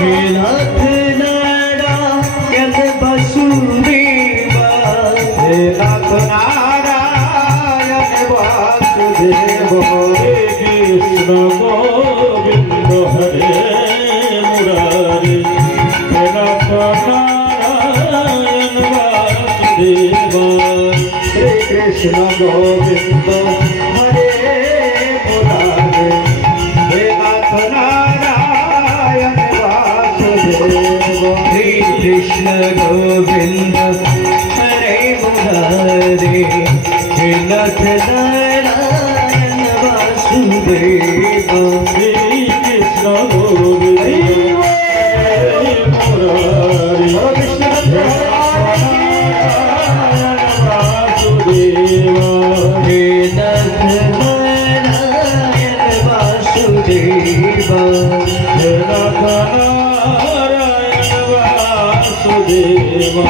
हे नाथ नारायण वासुदेवा हे नाथ नारायण वासुदेवा हे कृष्ण गोविंद हरे मुरारी हे नाथ नारायण वासुदेवा हे कृष्ण गोविंद हरे मुरारी हे नाथ नारायण वासुदेवा हे कृष्ण गोविंद हरे मुरारी हे नाथ नारायण वासुदेवा हे कृष्ण गोविंद हरे मुरारी कृष्ण वासुदेवा हे नाथ नारायण वासुदेवा हे नाथ नारायण वासुदेवा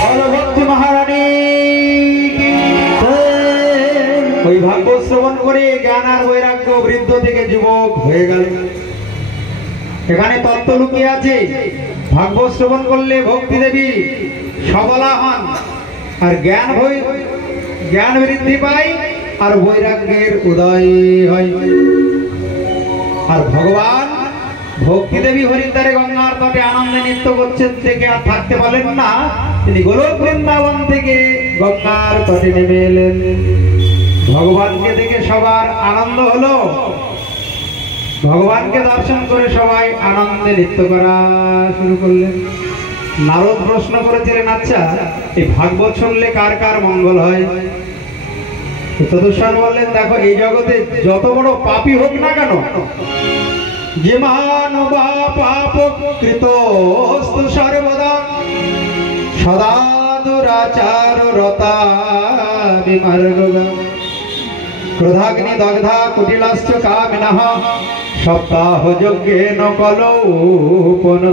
भगवती महारानी की ওই ভাগ্য শ্রবণ করে জ্ঞান আর বৈরাগ্য বৃদ্ধ থেকে যুবক হয়ে গেল। এখানে তত্ত্ব লুকিয়ে আছে। ভাগ্য শ্রবণ করলে ভক্তি দেবী সবলা হন আর জ্ঞান বৃদ্ধি পায় আর বৈরাগ্যের উদয় হয়। আর ভগবান ভক্তি দেবী হরিদ্বারে গঙ্গার তটে আনন্দে নৃত্য করছেন থেকে আর থাকতে পারলেন না। তিনি গোলক বৃন্দাবন থেকে গঙ্গার তটে নেমে এলেন। ভগবানকে দেখে সবার আনন্দ হলো। ভগবানকে দর্শন করে সবাই আনন্দে নৃত্য করা শুরু করলেন। নারদ প্রশ্ন করেছিলেন, আচ্ছা এই ভাগবত শুনলে কার কার মঙ্গল হয়? চতুষ্মান বললেন, দেখো এই জগতে যত বড় পাপী হোক না কেন, যে মানবা পাপ কৃতস্তু সর্বদা সদা দুরাচার রতা বিমার্গা ক্রোধাগ্নি দগ্ধা কুটিলাশ্চ কামিনঃ সপ্তাহ যজ্ঞেন কলৌপনন্দিতে।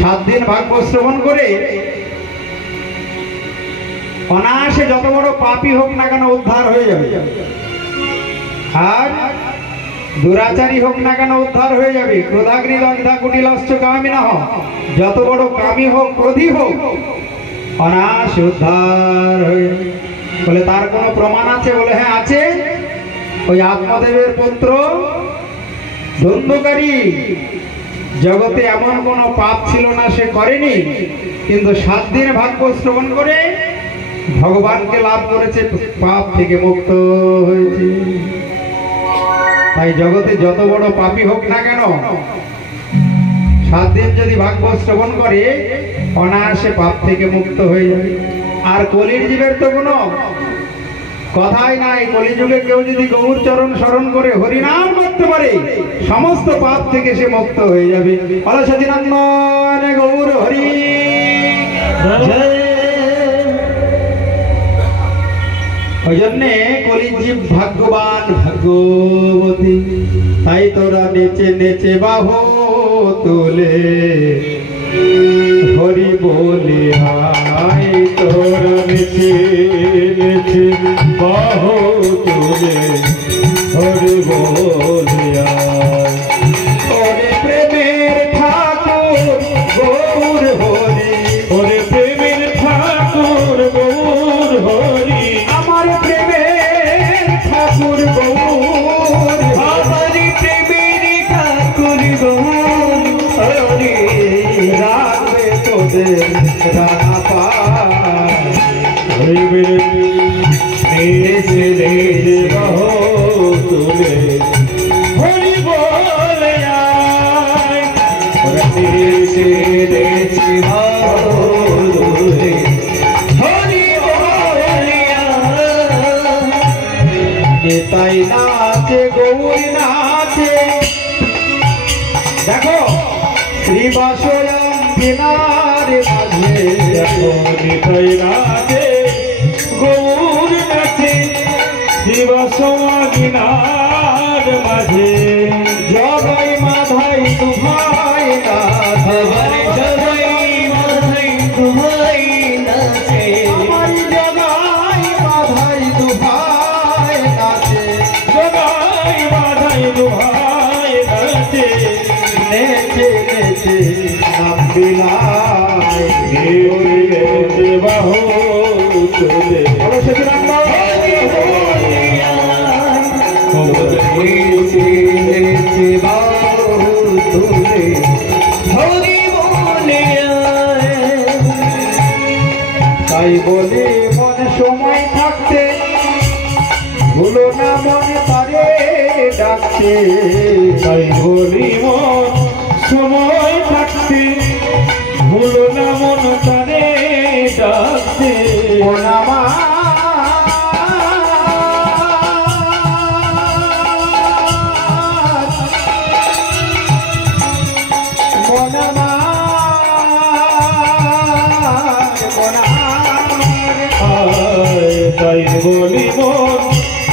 7 দিন ভাগবত শ্রবণ করে অনায়াসে যত বড় পাপী হোক না কেন উদ্ধার হয়ে যাবে, আর দুরাচারী হোক না কেন উদ্ধার হয়ে যাবে। ক্রোধাগ্নি দগ্ধা কুটিলাশ্চ কামিনঃ, যত বড় কামী হোক ক্রোধী হোক অনায়াসে উদ্ধার হয়ে। বলে তার কোনো প্রমাণ আছে? বলে হ্যাঁ আছে। ওই আত্মদেবের পুত্র ধুন্ধকারী জগতে এমন কোনো পাপ ছিল না সে করেনি, কিন্তু 7 দিন ভাগবত শ্রবণ করে ভগবানকে লাভ করেছে, পাপ থেকে মুক্ত হয়েছে। তাই জগতে যত বড় পাপী হোক না কেন 7 দিন যদি ভাগবত শ্রবণ করে অনায়াসে পাপ থেকে মুক্ত হয়ে যাবে। আর কলির জীবের তো কোনো কথাই নাই। কলিযুগে কেউ যদি গৌর চরণ স্মরণ করে হরিনাম করতে পারে সমস্ত পাপ থেকে সে মুক্ত হয়ে যাবে। সচিনন্দন গৌর হরি। ওই জন্যে কলির জীব ভাগ্যবান ভাগ্যবতী। তাই তোরা নেচে নেচে বাহু তোলে হরি বলে হাই। তোরা নেচে নেচে বাহু তোলে হরি বলে হাই। ওরে প্রেমের ঠাকুর গৌর হরি, ওরে প্রেমের ঠাকুর গৌর হরি, আমার প্রেমের ঠাকুর গৌর, আমার প্রেমের ঠাকুর গৌর হরি। রাখবে তোদের রানা পায় নেচে নেচে বাহু তোলে হরি বলে আয়। নেচে নেচে বাহু তোলে হরি বলে আয়। নিতাই নাচে গৌর নাচে, দেখো শ্রীবাসয়ম বিনার মাঝে। দেখো নিতাই নাচে গৌর নাচে শ্রীবাসয়ম বিনার মাঝে। জগাই মাধাই তুভাই নাচে, জগাই মাধাই তুভাই নাচে, আমার জগাই মাধাই তুভাই নাচে, জগাই মাধাই তুভাই নাচে। বিলায় বাহু তুলে তাই বলে মনে সময় থাকতে ভুলো না মনে তারে ডাকতে তাই বলি মন সময় থাকতে ভুলো না মন তারে ডাকতে মনামা তাই বলি মন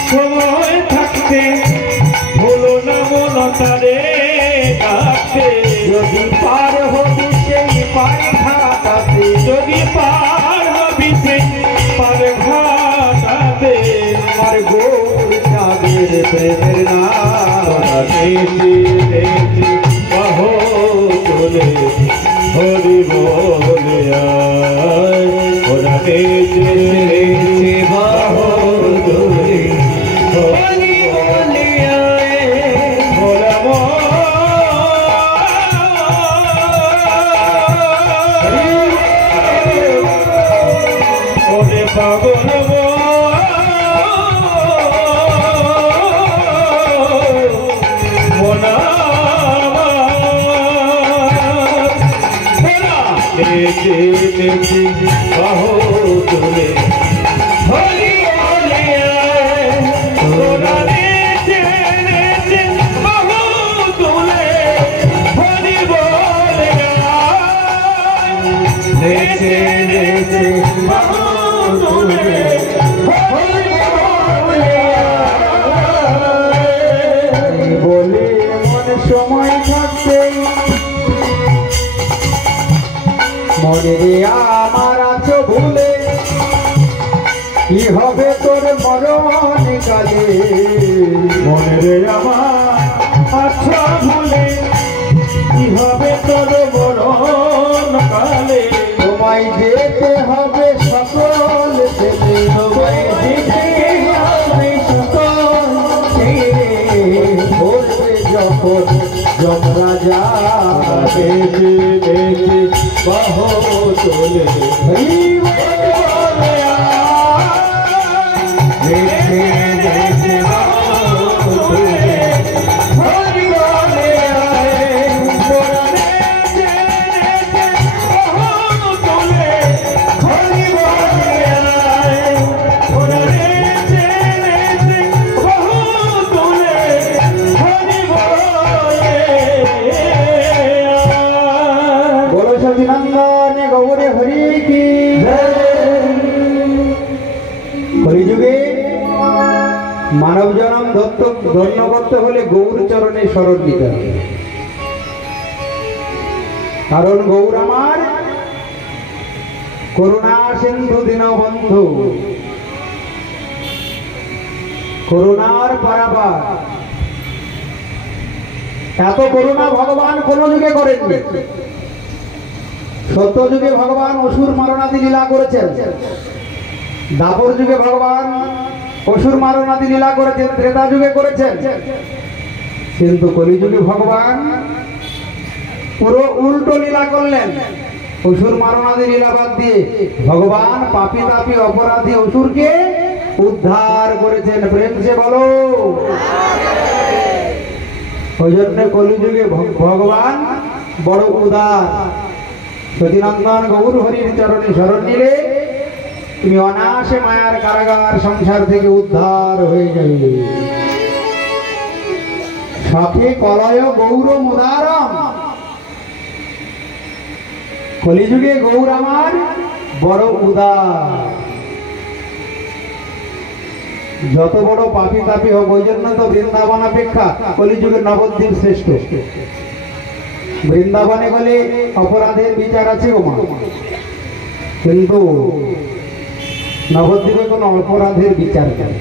সময় থাকতে ভুলো না মন তারে ডাকতে যদি পার হবি সেই পার ঘাটাতে যদি পার হবি সেই পার ঘাটাতে আমার গৌর চাঁদের প্রেমের নাম বাহু তোলে হরি বলে ওরা বাহু তোলে হরি বলে ওরা ওরে পাগল বাহু তুলে হরি বলে ওরা বাহু তুলে হরি বলে বাহু তুলে হরি বলে মনে সময় থাকতে মনে রে আমার আছো ভুলে কি হবে তোর মরণ কালে মনে রে আমার আচ্ছা ভুলে কি হবে তোর মরণ কালে তোমায় যেতে হবে সকল ছেলে তোমায় যেতে হবে সকল ছেলে বলবে যখন যমরাজা বাহু তোলে গৌরে হরি কি কলিযুগে মানব জনম ধন্য করতে হলে গৌর চরণে শরণ নিতে হবে। কারণ গৌর আমার করুণা সিন্ধু দীনবন্ধু, করুণার পারাবার। এত করুণা ভগবান কোন যুগে করেননি। সত্য যুগে ভগবান অসুর মারণাদি লীলা করেছেন, দাপর যুগে ভগবান অসুর মারণাদি লীলা করেছেন, ত্রেতা যুগে করেছেন। কিন্তু কলিযুগে ভগবান পুরো উল্টো লীলা করলেন। অসুর মারণাদি লীলা বাদ দিয়ে ভগবান পাপী তাপী অপরাধী অসুরকে উদ্ধার করেছেন। প্রেম সে বলো। ওই জন্য কলিযুগে ভগবান বড় উদার। সচিনন্দন গৌর হরির চরণে শরণ নিলে তুমি অনায়াসে মায়ার কারাগার সংসার থেকে উদ্ধার হয়ে যাবে। সখে কলয় গৌর মুদারম। কলিযুগে গৌর আমার বড় উদার। যত বড় পাপী তাপী হোক, ওই জন্য তো বৃন্দাবন অপেক্ষা কলিযুগের নবদ্বীপ শ্রেষ্ঠ। বৃন্দাবনে গেলে অপরাধের বিচার আছে গো মা, কিন্তু নবদ্বীপে কোনো অপরাধের বিচার নেই।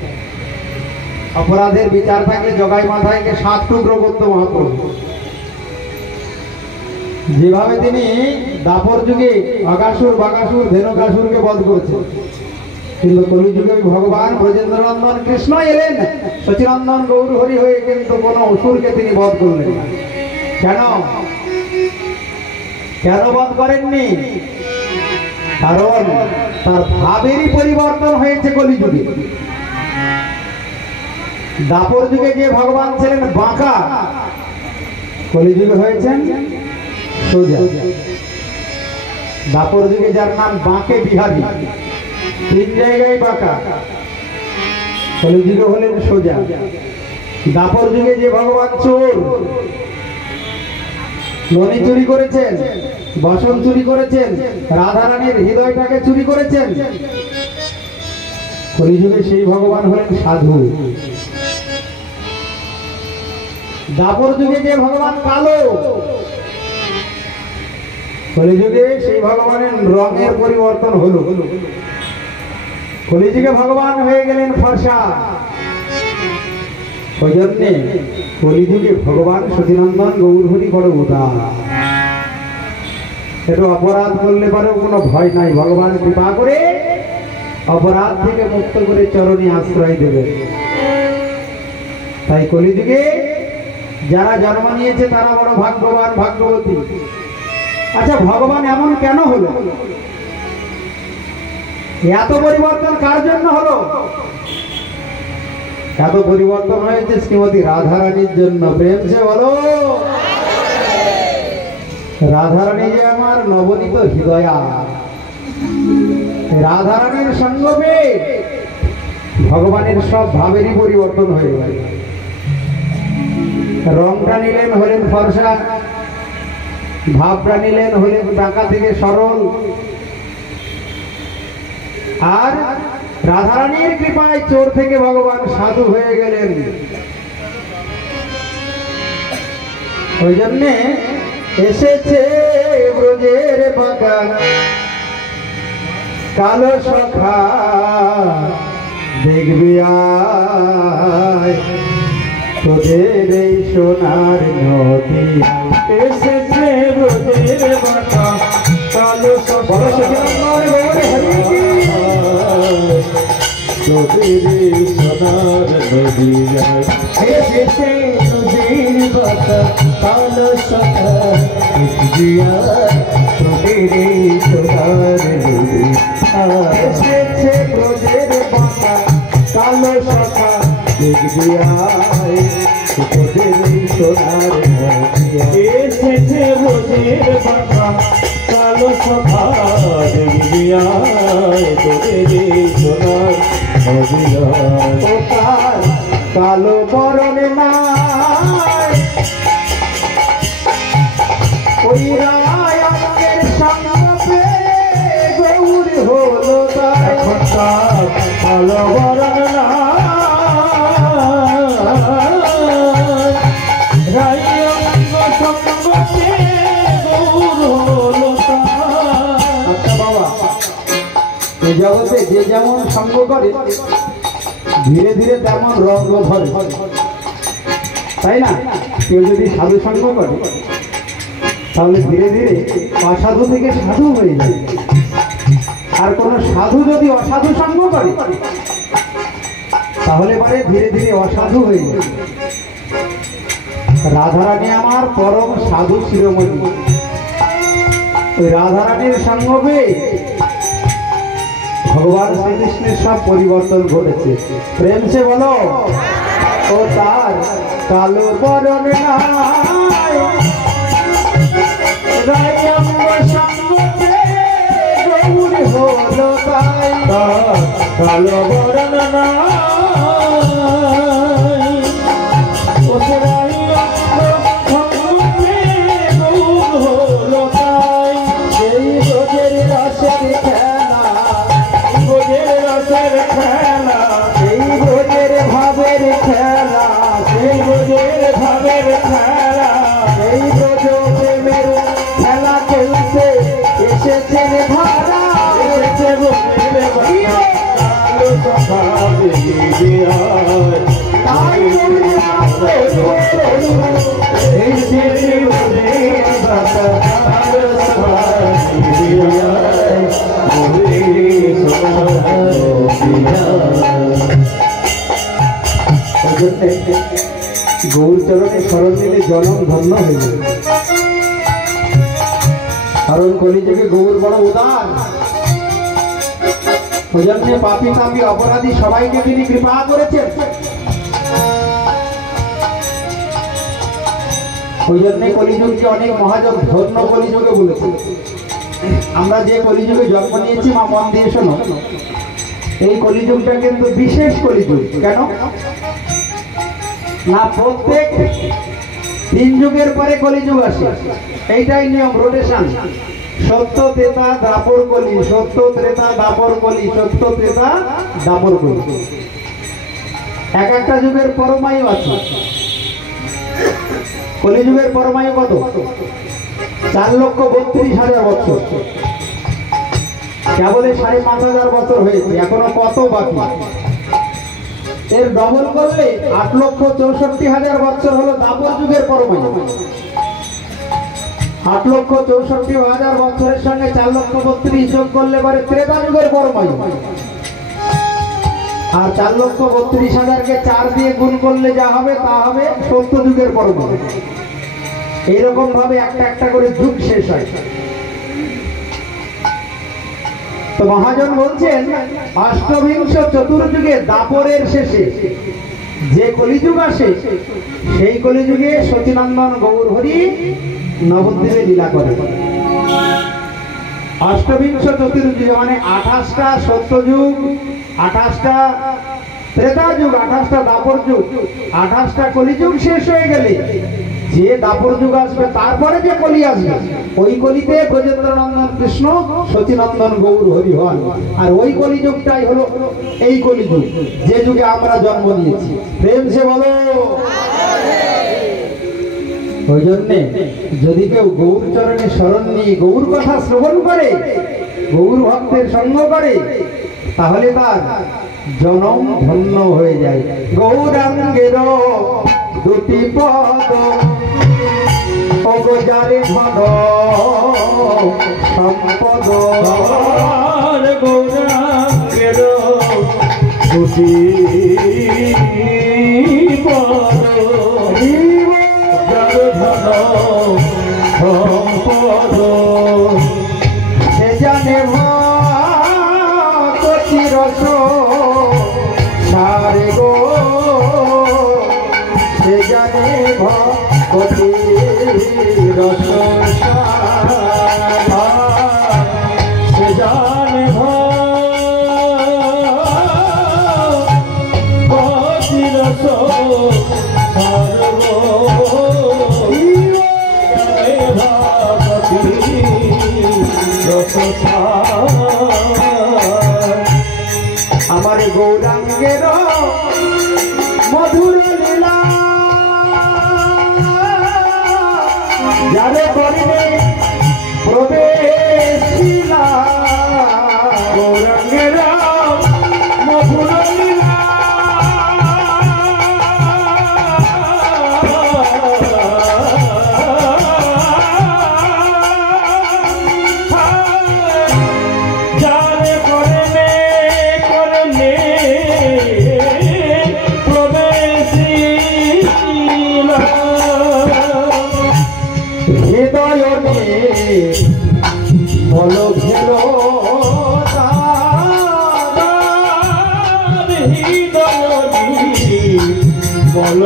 অপরাধের বিচার থাকলে জগাই মাথায় 7 টুকরো করতো মহাপ্রভু। যেভাবে তিনি দাপর যুগে অগাসুর বাগাসুর ধেনুকাসুরকে বধ করেছেন, কিন্তু কলিযুগে ওই ভগবান ব্রজেন্দ্রনন্দন কৃষ্ণ এলেন সচিনন্দন গৌর হরি হয়ে, কিন্তু কোন অসুরকে তিনি বধ করলেন না। কেন কেন বধ করেননি? কারণ তার ভাবেরই পরিবর্তন হয়েছে কলিযুগে। দাপর যুগে যে ভগবান ছিলেন বাঁকা, কলিযুগে হয়েছেন সোজা। দাপর যুগে যার নাম বাঁকে বিহারী, 3 জায়গায় বাঁকা, কলিযুগে হলেন সোজা। দাপর যুগে যে ভগবান চোর, ননি চুরি করেছেন, বাসন চুরি করেছেন, রাধারানীর হৃদয়টাকে চুরি করেছেন, কলিযুগে সেই ভগবান হলেন সাধু। দাপর যুগে যে ভগবান কালো, কলিযুগে সেই ভগবানের রঙের পরিবর্তন হলো, কলিযুগে ভগবান হয়ে গেলেন ফর্সা। ওই জন্যে কলিযুগে ভগবান সচিনন্দন গৌর হরি বড় উদার। একটু অপরাধ করলে পরেও কোনো ভয় নাই, ভগবান কৃপা করে অপরাধ থেকে মুক্ত করে চরণে আশ্রয় দেবে। তাই কলিযুগে যারা জন্ম নিয়েছে তারা বড় ভাগ্যবান, ভাগ্যবতী। আচ্ছা, ভগবান এমন কেন হলো? এত পরিবর্তন কার জন্য হলো? এত পরিবর্তন হয়েছে শ্রীমতী রাধারানীর জন্য। প্রেম সে বলো, রাধারানী যে আমার নবনীত হৃদয়া। রাধারানীর সঙ্গ পেয়ে ভগবানের সব ভাবেরই পরিবর্তন হয়ে গেল। রংটা নিলেন হলেন ফর্সা, ভাবটা নিলেন হলেন টাকা থেকে সরল। আর রাধারানীর কৃপায় চোর থেকে ভগবান সাধু হয়ে গেলেন। ওই জন্যে এসেছে ব্রজের বাগান কালো সখা, দেখবি আয় তোদের এই সোনার নদী। এসেছে ব্রজের বাগান কালো সখা, তোদের এই সোনার নদী। এসেছে ব্রজের বাগান কালো সখা, দেখবি আয় তোদের এই সোনার নদী। এসেছে ব্রজের বাগান কালো সখা, দেখবি আয় তোদের এই সোনার নদী। এসেছে ব্রজের বাগান কালো সখা, দেখবি আয় তোদের এই সোনার নদী। ও তার কালো বরণ নাই, ওই রায়ের সঙ্গে গৌর হলো তাই। এখন তার কালো বরণ নাই, সঙ্গে গৌর হলো তাই। আচ্ছা বাবা, এই জগতে যে যেমন সঙ্গ করে ধীরে ধীরে তেমন রঙ্গ ধরে, তাই না? কেউ যদি সাধু সঙ্গ করে তাহলে ধীরে ধীরে অসাধু থেকে সাধু হয়ে যায়। আর কোন সাধু যদি অসাধু সঙ্গ করে তাহলে পরে ধীরে ধীরে অসাধু হয়ে যায়। রাধারানী আমার পরম সাধু শিরোমণি, ওই রাধারানীর সঙ্গ পেয়ে ভগবান শ্রীকৃষ্ণের সব পরিবর্তন ঘটেছে। প্রেম সে বলো, ও তার কালো বরণ নাই, রায়ঙ্গ সঙ্গ পেয়ে গৌর হলো তাই। তার কালো বরণ নাই, ওসরাই সঙ্গে গৌর হলো তাই। সেই ব্রজের রসের খেলা, ব্রজের রসের খেলা, সেই ব্রজের ভাবের খেলা, সেই ব্রজের ভাবের খেলা, সেই ব্রজ প্রেমের খেলা খেলতে এসেছেন ভাড়া। এসেছে ব্রজের বাগান কালো সখা, দেখবি আয় তাই বলিয়া এসেছে ব্রজের বাগান গৌর চরণে শরণ নিলে জনম ধন্য হয়ে যাবে। কারণ কলিযুগে গৌর বড় উদার, ওই জন্য পাপী তাপী অপরাধী সবাইকে তিনি কৃপা করেছেন। ওই জন্য কলিযুগকে অনেক মহাজন ধন্য কলিযুগে বলেছে। আমরা যে কলিযুগে জন্ম নিয়েছি, মা মন দিয়ে শোনো, এই কলিযুগটা কিন্তু বিশেষ কলিযুগ। কেন না, প্রত্যেক 3 যুগের পরে কলিযুগ আসে, এইটাই নিয়ম, রোটেশন। সত্য ত্রেতা দাপর কলি, সত্য ত্রেতা দাপর কলি, সত্য ত্রেতা দাপর কলি। এক একটা যুগের পরমায়ু আছে। কলিযুগের পরমায়ু কত? 4,32,000 বছর। কেবল 5,500 বছর হয়েছে, এখনো কত বাকি। এর ডবল করলে 8,64,000 বছর হলো দাপর যুগের পরমায়ু। 8,64,000 বছরের সঙ্গে 4,32,000 যোগ করলে পরে ত্রেতা যুগের পরমায়ু। আর 4,32,000-কে 4 দিয়ে গুণ করলে যা হবে তা হবে সত্য যুগের পরমায়ু। এইরকম ভাবে একটা একটা করে যুগ শেষ হয়। তো মহাজন বলছেন, অষ্টবিংশ চতুর্যুগে দাপরের শেষে যে কলিযুগ আসে, সেই কলিযুগে সচিনন্দন গৌর হরি নবদ্বীপে লীলা করে। অষ্টবিংশ চতুর্যুগে মানে 28টা সত্যযুগ, 28টা ত্রেতা যুগ, 28টা দাপর যুগ, 28টা কলিযুগ শেষ হয়ে গেলে যে দাপর যুগ আসবে, তারপরে যে কলি আসবে, ওই কলিতে ব্রজেন্দ্রনন্দন কৃষ্ণ সচিনন্দন গৌর হরি হন। আর ওই কলিযুগটাই হলো এই কলিযুগ, যে যুগে আমরা জন্ম নিয়েছি। প্রেম সে বলো। ওই জন্যে যদি কেউ গৌর চরণে শরণ নিয়ে গৌর কথা শ্রবণ করে, গৌর ভক্তের সঙ্গ করে, তাহলে তার জনম ধন্য হয়ে যায়। গৌরাঙ্গের দুটি পদ অগজারে ধন সম্পদ, গৌরাঙ্গের দুটি পদ ধন সম্পদ, সে জানে ভক্তি রস সারে গো, সে জানে ভক্তি রস সে জানে ভক্তি রস আমার গৌরাঙ্গের মধুর লীলা যারে করিবে প্রবেশিলা, গৌরাঙ্গের মধুর লীলা যারে করলে করলে প্রবেশিলা, হৃদয় বল ঘেল বল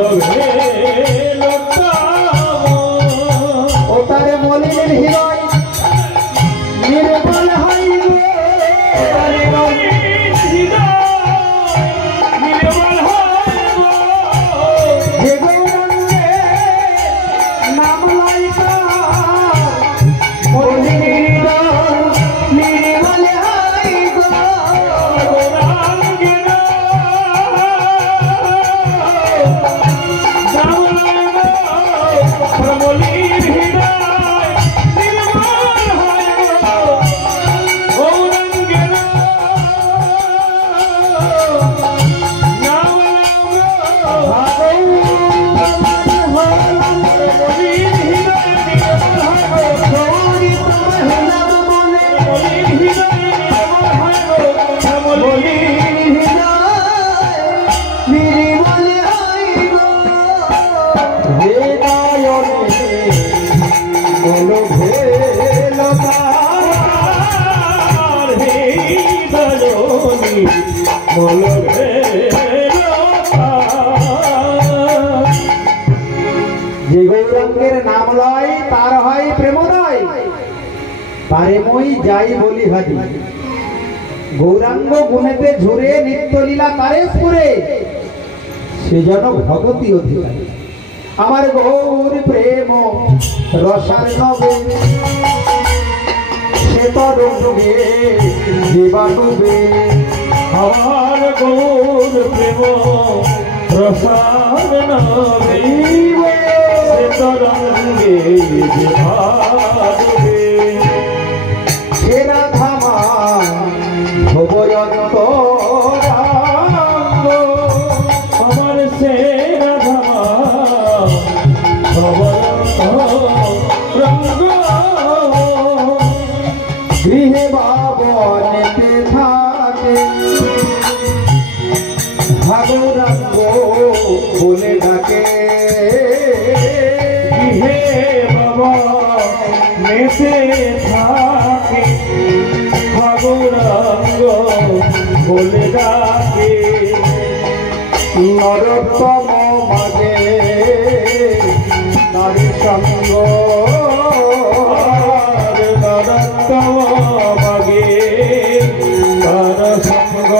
ও তারে মলিনের হৃদয় নির্মল হইল, যে গৌরাঙ্গে নাম লাইকা মলিনের হৃদয় নির্মল হইল। Hare বলো ভেলো তার হৃদয়নি বলো ভেলো তার। যে গৌরাঙ্গের নাম লয় তার হয় প্রেমদয়, পারে মই যাই বলি হাজি। গৌরাঙ্গ গুণেতে ঝুরে নিত্যলীলা তারে স্ফুরে, সে যেন ভগতি অধিকারী। আমার গৌর প্রেম রসার নবে, সে তরুণে জীবাণুবে। আমার গৌর প্রেম রসার নবে, সে তরঙ্গে ভাবে। সে রাধামা ভবয়ন্ত আমার সে রাধা রঙ্গ। গৃহে বাবনেতে থাকে ভাগরাঙ্গ বলে ডাকে। হে বাবা মেতে থাকে ভাগরাঙ্গ বলে ডাকে। নরোত্তম মাঝে নারী সঙ্গ, নরোত্তম মাগে তার সঙ্গ।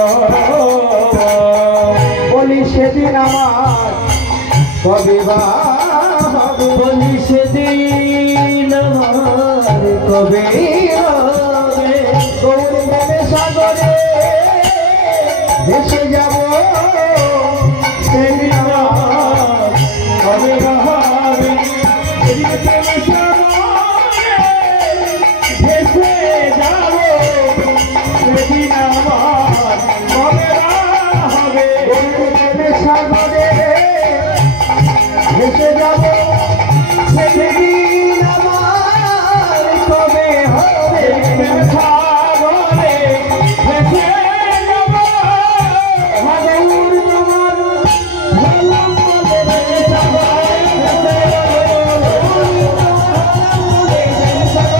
বলি সেদিন আমার কবে বা হবে, বলি সেদিন আমার কবে হবে। গৌর প্রেমে সাগরে ভেসে যাব সেদিন আমার কবে হবে। সেদিন প্রেমে সাগরে ভেসে যাব, সেদিন আমার কবে হবে। গৌর প্রেমে সাগরে ভেসে যাব সেদিন আমার কবে হবে। সাগরে ভেসে যাব, গৌর তোমার ভালো বলে সাগরে ভেসে যাব,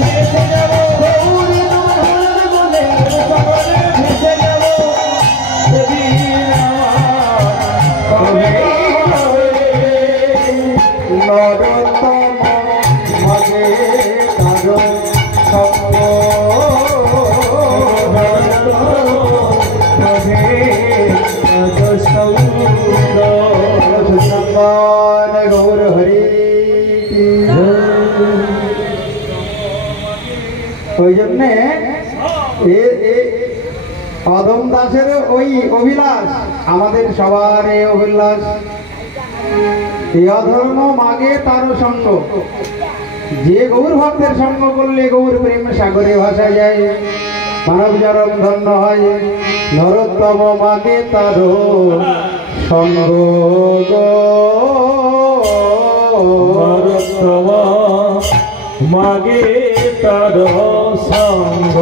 ভেসে যাব, গৌর তোমার বলে সাগরে ভেসে যাব। সেদিন আমার কবে হবে। নরোত্তম ভাগে কারো সঙ্গ, সঙ্গন গৌর হরি। ওই জন্যে অদম দাসের ওই অভিলাষ, আমাদের সবার এই অভিলাষ। এই অধর্ম মাগে তার সঙ্গ, যে গৌর ভক্তের সঙ্গ করলে গৌর প্রেম সাগরে ভাসা যায়, মানব জনম ধন্য হয়। নরোত্তম মাগে তার সঙ্গ গো। নরোত্তম মাগে তার সঙ্গ,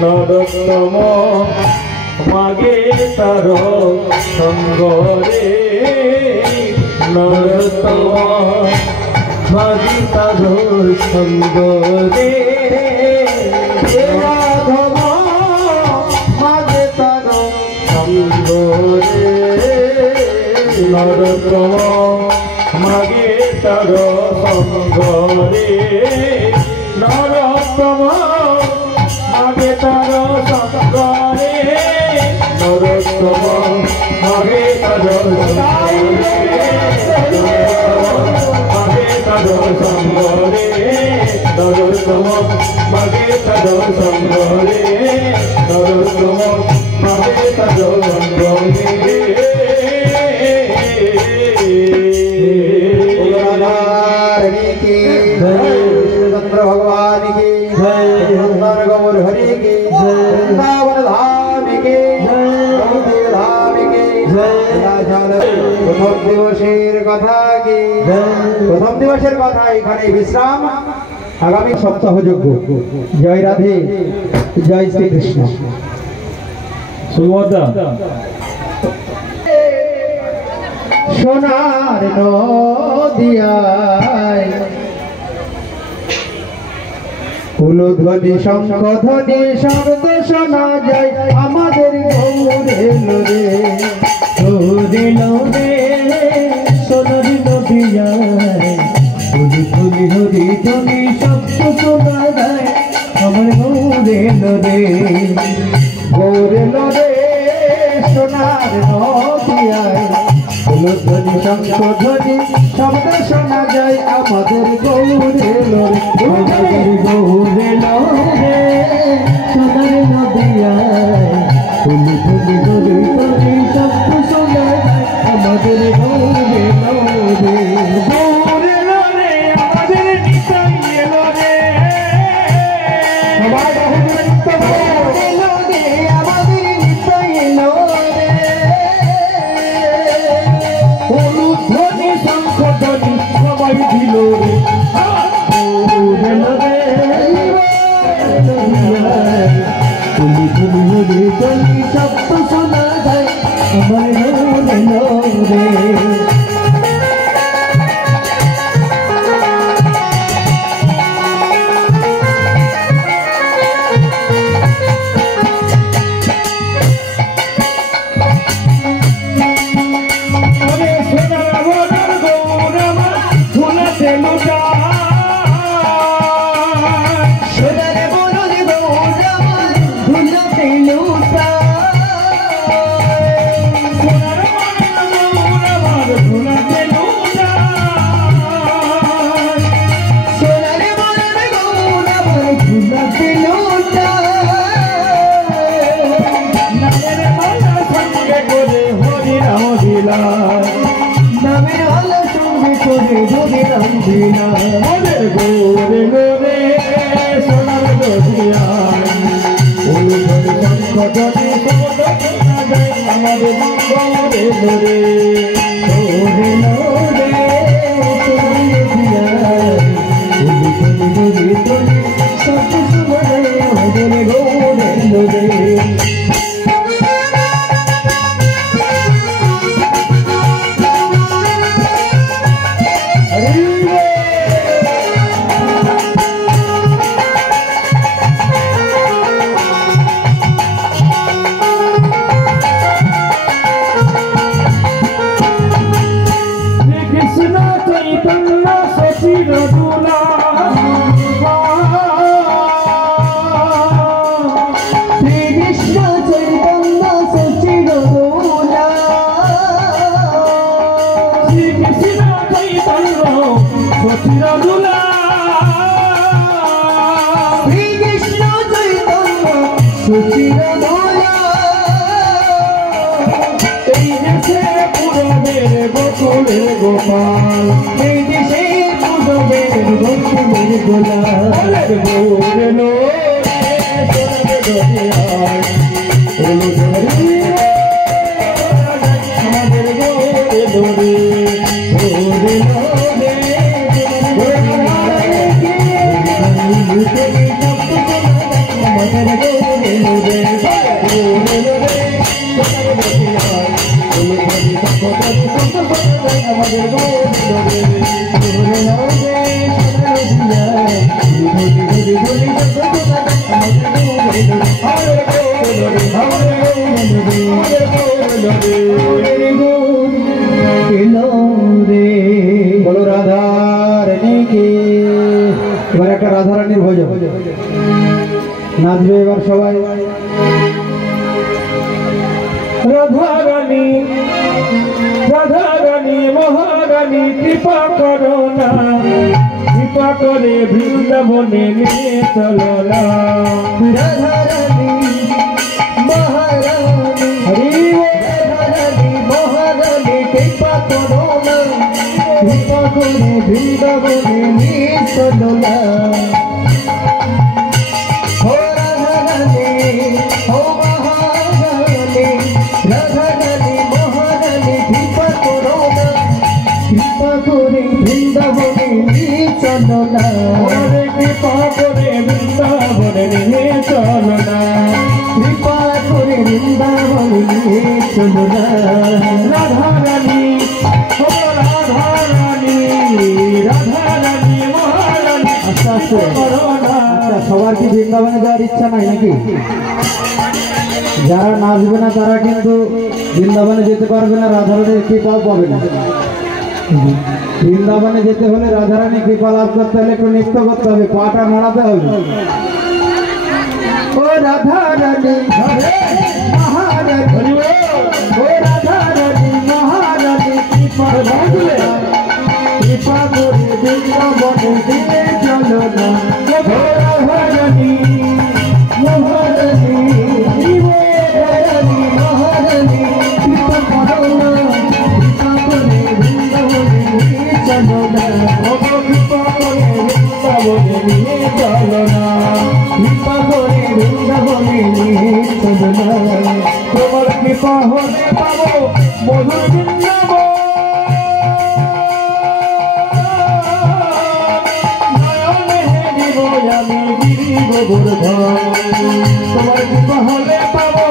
নরোত্তম মাগে তার সঙ্গ রে। নরোত্তম মাগে তার সঙ্গ রে। রাধব মাগে তার সঙ্গ রে। নরোত্তম মাগে তার সঙ্গ রে। নরোত্তম মাগে তার সঙ্গ রে। নরোত্তম মাগে তার সঙ্গ রে। মাগে তার সঙ্গ রে। নরোত্তম মাগে তার সঙ্গ রে। নরোত্তম মাগে তার সঙ্গ রে। कृष्णचंद्र भगवान की वृंदावन गौर हरि की वृंदावन धाम की गौदेव धाम की प्रथम दिवसेर कथा की प्रथम दिवसेर कथा एखाने विश्राम आगामी सप्ताह यज्ञ जय राधे जय श्री कृष्ण সোনার নদিয়ায় কুলধ্বনি শঙ্খধ্বনি শব্দ শোনা যায় আমাদের গৌরে লোরে গৌরে লোরে সোনার নদিয়ায় ফুলি ফুলি হরি ধ্বনি শব্দ শোনা যায় আমার গৌরে লোরে গৌরে লোরে সোনার নদিয়ায় কুলধ্বনি শঙ্খধ্বনি শব্দ শোনা যায় আমাদের গৌরে লোরে আমাদের গৌরে লোরে সোনার নদিয়ায় ফুলি ফুলি হরি ধ্বনি শব্দ শোনা যায় আমাদের গৌরে লোরে গৌরে লোরে আমাদের নিতাই লোরে সবাই গৌরে লোরে আমাদের নিতাই লোরে হলুদ ধ্বনি শঙ্খ ধ্বনি সবাই দিল রে গৌরে লোরে ফুলি ফুলি হরি ধ্বনি শব্দ শোনা যায় আমার গৌরে লোরে নামের আলো সঙ্গে করে ধরে রাম দিলা গৌরে গোরে সোনার নদিয়ায় ফুলধরে শঙ্খ ধ্বনি শব্দ শোনা যায় আমাদের গৌরে গোরে গৌরে লোরে সোনার নদিয়ায় ফুলধরে ধরে ধ্বনি শব্দ শোনা যায় আমাদের গৌরে গোরে কৃষ্ণ চৈতন্য সচির দুলা শ্রীকৃষ্ণ চৈতন্য সচির দুলা শ্রীকৃষ্ণ চৈতন্য সচির দুলা শ্রীকৃষ্ণ চৈতন্য সচির দুলা এই দেশে পুরবের গোকুলের গোপাল এই দেশে পুরবের গোকুলের গোলাল গৌরে লোরে সোনার নদিয়ায় ফুলধরে আমাদের গৌরে লোরে গৌরে লোরে আমাদের গৌরে লোরে গৌরে লোরে সোনার নদিয়ায় ফুলধরে শঙ্খ ধ্বনি শব্দ শোনা যায় আমাদের গৌরে লোরে গৌরে লোরে সোনার নদিয়ায় ফুলধরে ধরে শব্দ শোনা যায় আমাদের গৌরে লোরে আমাদের গৌরে লোরে আমাদের গৌরে লোরে আমাদের গৌরে লোরে বলো রাধারানী কি। এবার একটা রাধারানীর ভজন নাচবে এবার সবাই। রাধারানী রাধারানী মহারানী কৃপা করো না কৃপা করে বৃন্দাবনে নিয়ে চলো না রাধারানী মহারানী রাধারানী মহারানী কৃপা করো না কৃপা করে বৃন্দাবনে নিয়ে চলো না ও রাধারানী ও মহারানী রাধারানী মহারানী কৃপা করো না কৃপা করে বৃন্দাবনে নিয়ে চলো না কৃপা করে বৃন্দাবনে নিয়ে চলো না কৃপা করে বৃন্দাবনে নিয়ে চলো না রাধারানী আসছে আচ্ছা সবার কি বৃন্দাবনে যাওয়ার ইচ্ছা নাই নাকি যারা নাচবে না তারা কিন্তু বৃন্দাবনে যেতে পারবে না রাধারানীর কৃপাও পাবে না বৃন্দাবনে যেতে হলে রাধারানী কৃপা লাভ করতে হলে একটু নৃত্য করতে হবে পাটা নাড়াতে হবে ও রাধারানী মহারানী ও রাধারানী মহারানী কৃপা কৃপা করে বৃন্দাবনে দিয়ে চলো না ও রাধারানী মহারানী রাধারানী মহারানী কৃপা করো না কৃপা করে বৃন্দাবনে দিয়ে চলো না কৃপা করে বৃন্দাবনে দিয়ে চলো না কৃপা করে বৃন্দাবনে নিয়ে চলো না তোমার কৃপা হলে পাবো মধুর বৃন্দাবন আমি গিরি গোবর্ধন তোমার কৃপা হলে পাবো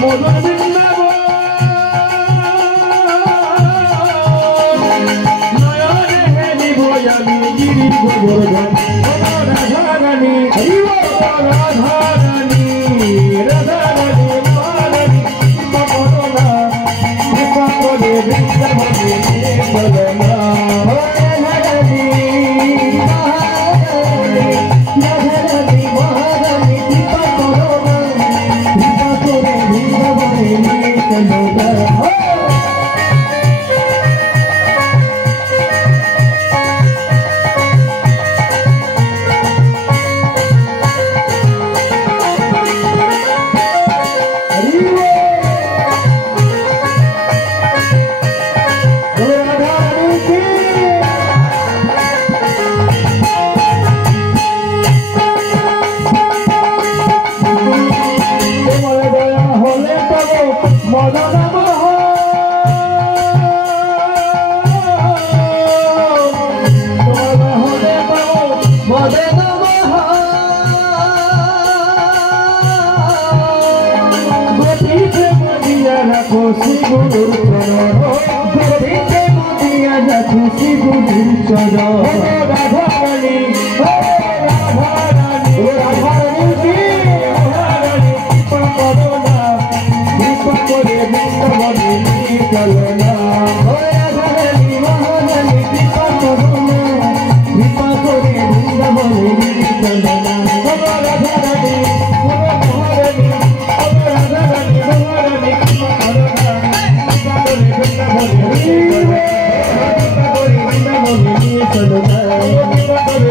মধুর বৃন্দাবন নয়নে হেলিব আমি গিরি গোবর্ধন রাধারানী রাধারানী রাধারানী মহারানী কৃপা করো না কৃপা করে বৃন্দাবনে নিয়ে চলো না রাধারানী রাধারানী মহারানী কৃপা করো না কৃপা করে বৃন্দাবনে নিয়ে চলো না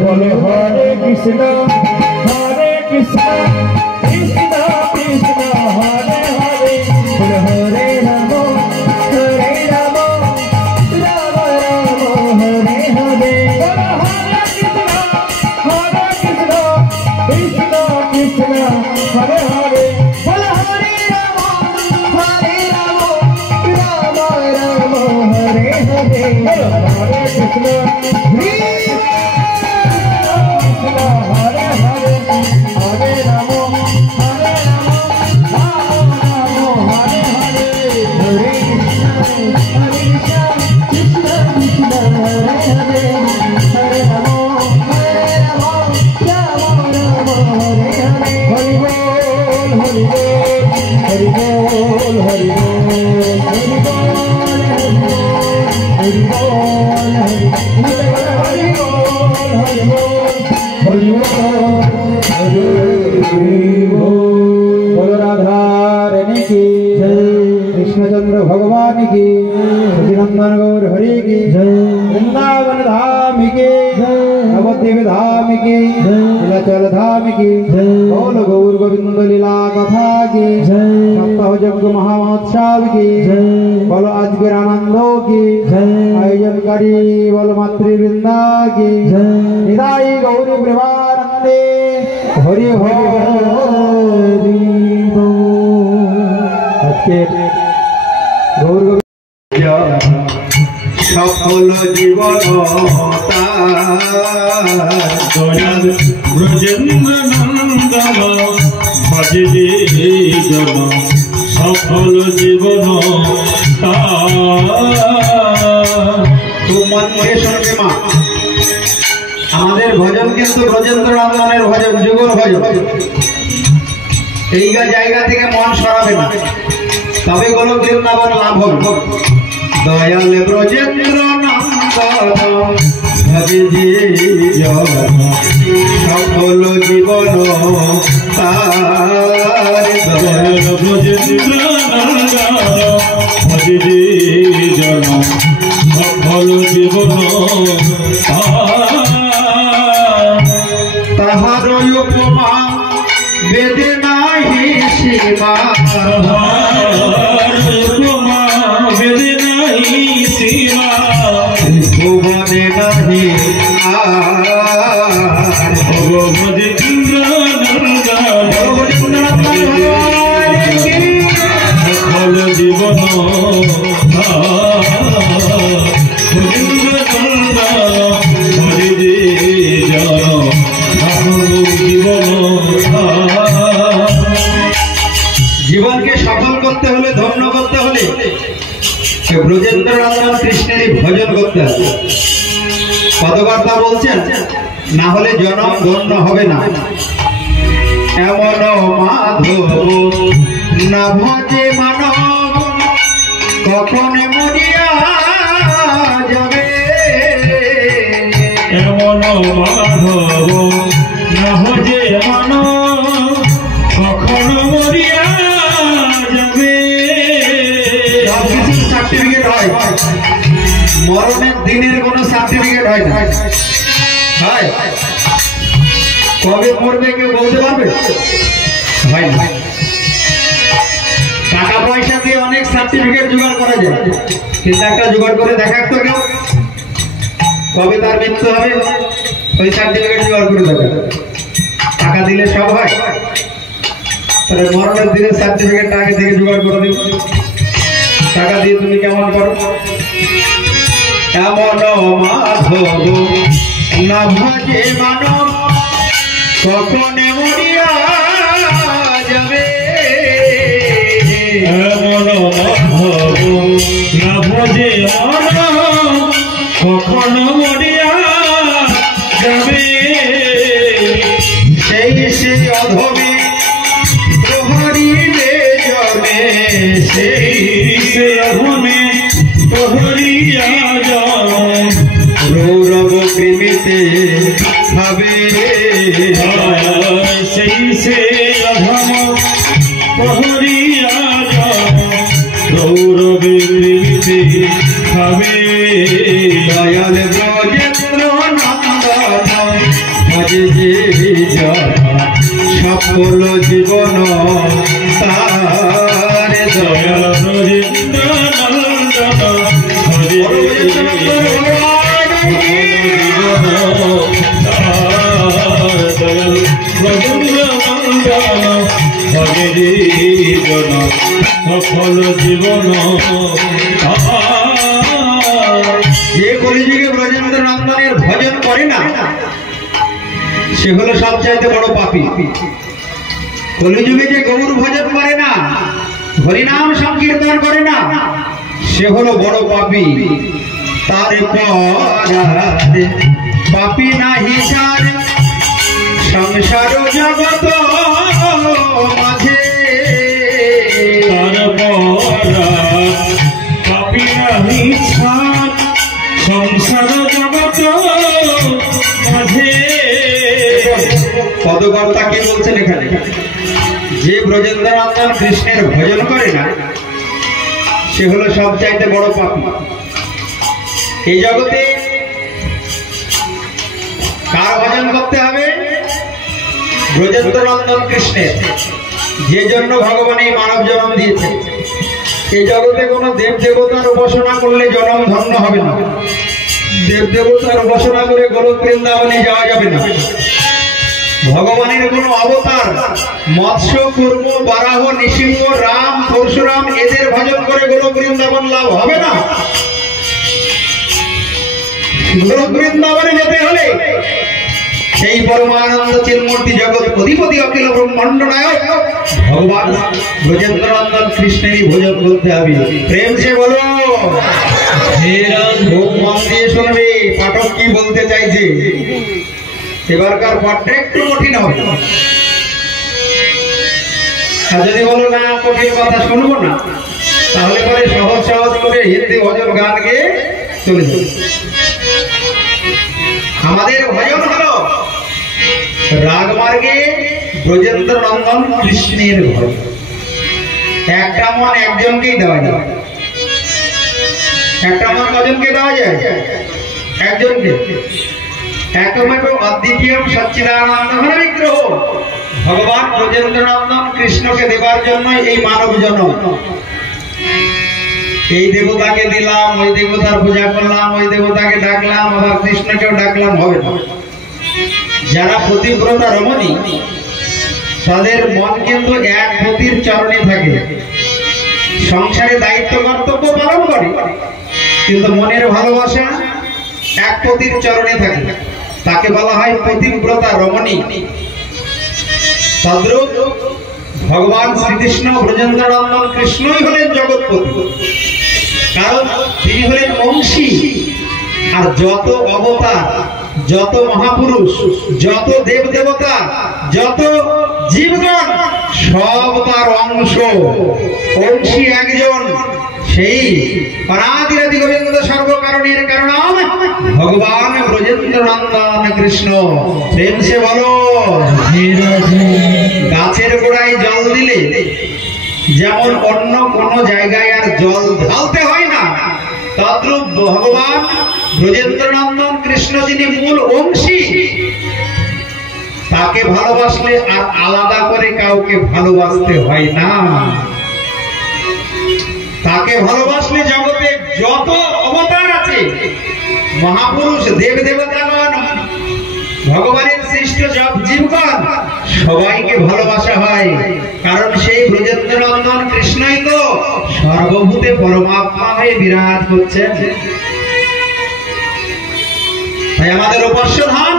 বলো হরে কৃষ্ণ কৃষ্ণ কৃষ্ণ কৃষ্ণ হরে হরে হরে রাম রাম রাম হরে হরে হরে কৃষ্ণ কৃষ্ণ কৃষ্ণ হরে হরে হরে রাম রাম রাম হরে হরে হরে কৃষ্ণ कृष्णचंद्र भगवान की सचिनंदन गौर हरि की वृंदावन धाम की नवद्वीप धाम की नीलाचल धाम की बोल गौर गोविंद लीला कथा की सप्ताह यज्ञ महामहोत्सव की बोलो आज के आनंदों की आयोजनकारी बोलो मातृवृंदा की निदाई गौरी प्रेमानंदे हरि हरि সফল জীবন দয়াল ব্রজেন্দ্র নন্দন ভজে জন সফল জীবন মন দিয়ে শুনবে মা, আমাদের ভজন কিন্তু ব্রজেন্দ্র নন্দনের ভজন, যুগল ভজন। এই জায়গা থেকে মন সরাবে না, তবে গোলক বৃন্দাবন লাভ হবে। দয়াল ব্রজেন্দ্র নন্দন ভজে যে সফল জীবন তার। দয়াল ব্রজেন্দ্র নন্দন ভজে যে সফল জীবন তাহার উপমা বেদে নাহি সীমা, উপমা বেদে নাহি সীমা, ভুবনে নাহি আর। ভজেন্দ্র সফল জীবন জীবনকে সফল করতে হলে, ধন্য করতে হলে ব্রজেন্দ্র নন্দন কৃষ্ণেরই ভজন করতে হবে। পদকর্তা বলছেন, না হলে জনম ধন্য হবে না। এমন মাধব না ভজে মানব কখন মরিয়া যাবে। এমন মাধব না ভজে মানব কখন মরিয়া যাবে। সব কিছুর সার্টিফিকেট হয়, মরণের দিনের কোনো সার্টিফিকেট হয় না। হয় কবে মরবে কেউ বলতে পারবে? হয় না। টাকা পয়সা দিয়ে অনেক সার্টিফিকেট জোগাড় করা যায়, কিন্তু একটা জোগাড় করে দেখা তো কেউ কবে তার মৃত্যু হবে, ওই সার্টিফিকেট জোগাড় করে দেবে। টাকা দিলে সব হয়? তাহলে মরণের দিনের সার্টিফিকেটটা আগে থেকে জোগাড় করে দেবে। টাকা দিয়ে তুমি কেমন করো? এমন মাধব না ভজে মানব কখন মরিয়া যাবে। এমন মাধব না ভজে মানব কখন মরিয়া যাবে। সেই সে অধমে প্রহরিলে জমে, সেই সে অধমে প্রহরিয়া যাবে। রৌরব কৃমিতে হবে। সেই সে অধম প্রহরিয়া যাবে। গৌরবে কৃমিতে হবে। দয়াল ব্রজেন্দ্র নন্দন ভজে যে সফল জীবন তার। দয়াল ব্রজেন্দ্র নন্দন ভজে দয়াল ব্রজেন্দ্র নন্দন ভজে জীবন সফল জীবন। যে কলিযুগে ব্রজেন্দ্র নন্দনের ভজন করে না, সে হলো সবচাইতে বড় পাপী। কলিযুগে যে গৌর ভজন করে না, হরিনাম সংকীর্তন করে না, সে হলো বড় পাপী। তারপর পাপী নাহি সার সংসার জগত মাঝে। পাপী নাহি ছাড় সংসার জগত মাঝে। পদকর্তা কি বলছেন এখানে? যে ব্রজেন্দ্র নন্দন কৃষ্ণের ভজন করে না, সে হলো সবচাইতে বড় পাপী। এই জগতে কার ভজন করতে হবে? ব্রজেন্দ্র নন্দন কৃষ্ণের, যে জন্য ভগবান এই মানব জন্ম দিয়েছে। এই জগতে কোনো দেব দেবতার উপাসনা করলে জন্ম ধন্য হবে না। দেব দেবতার উপাসনা করে গোলক বৃন্দাবনে যাওয়া যাবে না। ভগবানের কোনো অবতার মৎস্য, কুর্ম, বারাহ, নৃসিংহ, রাম, পরশুরাম এদের ভজন করে গোলক বৃন্দাবন লাভ হবে না। গোলক বৃন্দাবনে যেতে হলে সেই পরমানন্দ চিন্মূর্তি জগৎ অধিপতি অখিল ব্রহ্মাণ্ড নায়ক ভগবান ব্রজেন্দ্রনন্দন কৃষ্ণেরই ভোজন করতে হবে। প্রেম সে বলো, খুব মন দিয়ে শুনবে পাঠক কি বলতে চাইছে। এবারকার পাঠটা একটু কঠিন হবে, আর যদি বলো না কঠিন কথা শুনবো না, তাহলে পরে সহজ সহজ করে হিন্দি ভজন গান গেয়ে চলে যাবে। আমাদের ভজন হলো রাগমার্গে ব্রজেন্দ্র নন্দন কৃষ্ণের ভজন। একটা মন একজনকেই দেওয়া যায়, একটা মন কজনকে দেওয়া যায়? একজনকে। একমেব অদ্বিতীয় সচ্চিদানন্দ ঘন বিগ্রহ ভগবান ব্রজেন্দ্র নন্দন কৃষ্ণকে দেবার জন্য এই মানব জন্ম। এই দেবতাকে দিলাম, ওই দেবতার পূজা করলাম, ওই দেবতাকে ডাকলাম, আবার কৃষ্ণকেও ডাকলাম, হবে না। যারা পতিব্রতা রমণী তাদের মন কিন্তু এক পতির চরণে থাকে, সংসারে দায়িত্ব কর্তব্য পালন করে, কিন্তু মনের ভালোবাসা এক পতির চরণে থাকে, তাকে বলা হয় পতিব্রতা রমণী। তদ্রূপ ভগবান শ্রীকৃষ্ণ ব্রজেন্দ্র নন্দন কৃষ্ণই হলেন জগৎপতি, কারণ তিনি হলেন অংশী। আর যত অবতার, যত মহাপুরুষ, যত দেব দেবতা, যত জীবগণ সব তার অংশ, অংশী একজন, সেই অনাদিরাদি গোবিন্দ সর্বকারণের কারণ ভগবান ব্রজেন্দ্র নন্দন কৃষ্ণ। প্রেম সে বলো, গাছের গোড়ায় জল দিলে যেমন অন্য কোন জায়গায় আর জল ঢালতে হয় না, তদ্রূপ ভগবান ব্রজেন্দ্র নন্দন কৃষ্ণ যিনি মূল অংশী, তাকে ভালোবাসলে আর আলাদা করে কাউকে ভালোবাসতে হয় না। তাকে ভালোবাসলে জগতে যত অবতার আছে, মহাপুরুষ, দেব দেবতাগণ, ভগবানের সৃষ্ট জীবগণ, সবাইকে ভালোবাসা হয়, কারণ সেই ব্রজেন্দ্র নন্দন কৃষ্ণই তো সর্বভূতে পরমাত্মা হয়ে বিরাজ করছেন। তাই আমাদের উপাস্য ধাম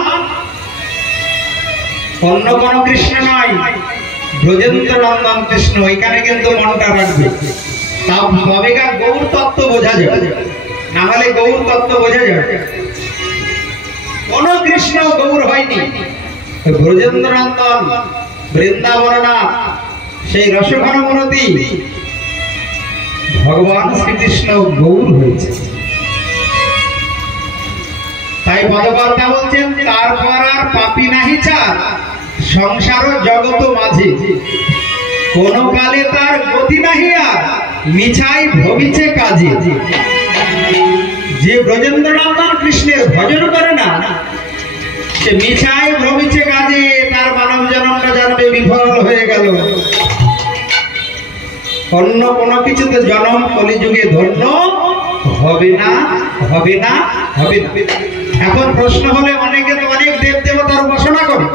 অন্য কোন কৃষ্ণ নয়, ব্রজেন্দ্র নন্দন কৃষ্ণ। এখানে কিন্তু মনটা রাখবে, তবেকার গৌর তত্ত্ব বোঝা যাবে, না হলে গৌর তত্ত্ব বোঝা যাবে। কোন কৃষ্ণ গৌর হয়নি, ব্রজেন্দ্র নন্দন বৃন্দাবননাথ, সেই রসঘনমূরতি ভগবান শ্রীকৃষ্ণ গৌর হয়েছে। তাই পদকর্তা বলছেন, তারপর আর পাপি নাহি চার সংসার জগত মাঝে, কোন কালে তার গতি নাহি আর মিছাই ভবিছে কাজে। যে ব্রজেন্দ্র নন্দন কৃষ্ণের ভজন করে না, সে মিছাই ভবিছে কাজে, তার মানব জন্মটা জানবে বিফল হয়ে গেল। অন্য কোন কিছুতে জন্ম কলিযুগে ধন্য হবে না, হবে না, হবে না। এখন প্রশ্ন হলে, অনেকে তো অনেক দেব দেবতার উপাসনা করে,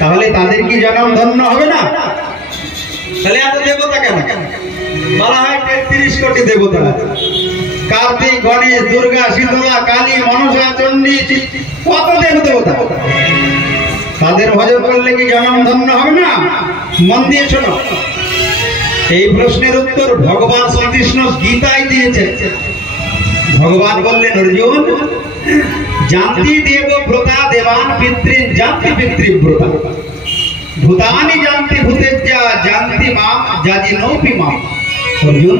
তাহলে তাদের কি জন্ম ধন্য হবে না? তাহলে এত দেবতা কেন? বলা হয় 33 কোটি দেবতা, কার্তিক, গণেশ, দুর্গা, শীতলা, কালী, মনসা, চণ্ডী, কত দেব দেবতা। তাদের ভজন করলে কি জন্ম ধন্য হবে না? মন দিয়ে শোনো, এই প্রশ্নের উত্তর ভগবান শ্রীকৃষ্ণ গীতায় দিয়েছেন। ভগবান বললেন, অর্জুন, জানতি দেব ব্রতা দেবান পিতৃন জানতি পিতৃব্রতা, ভূতানি জানতি ভূতেজ্জা জানতি মাম জাজিনৌপি মাম। অর্জুন,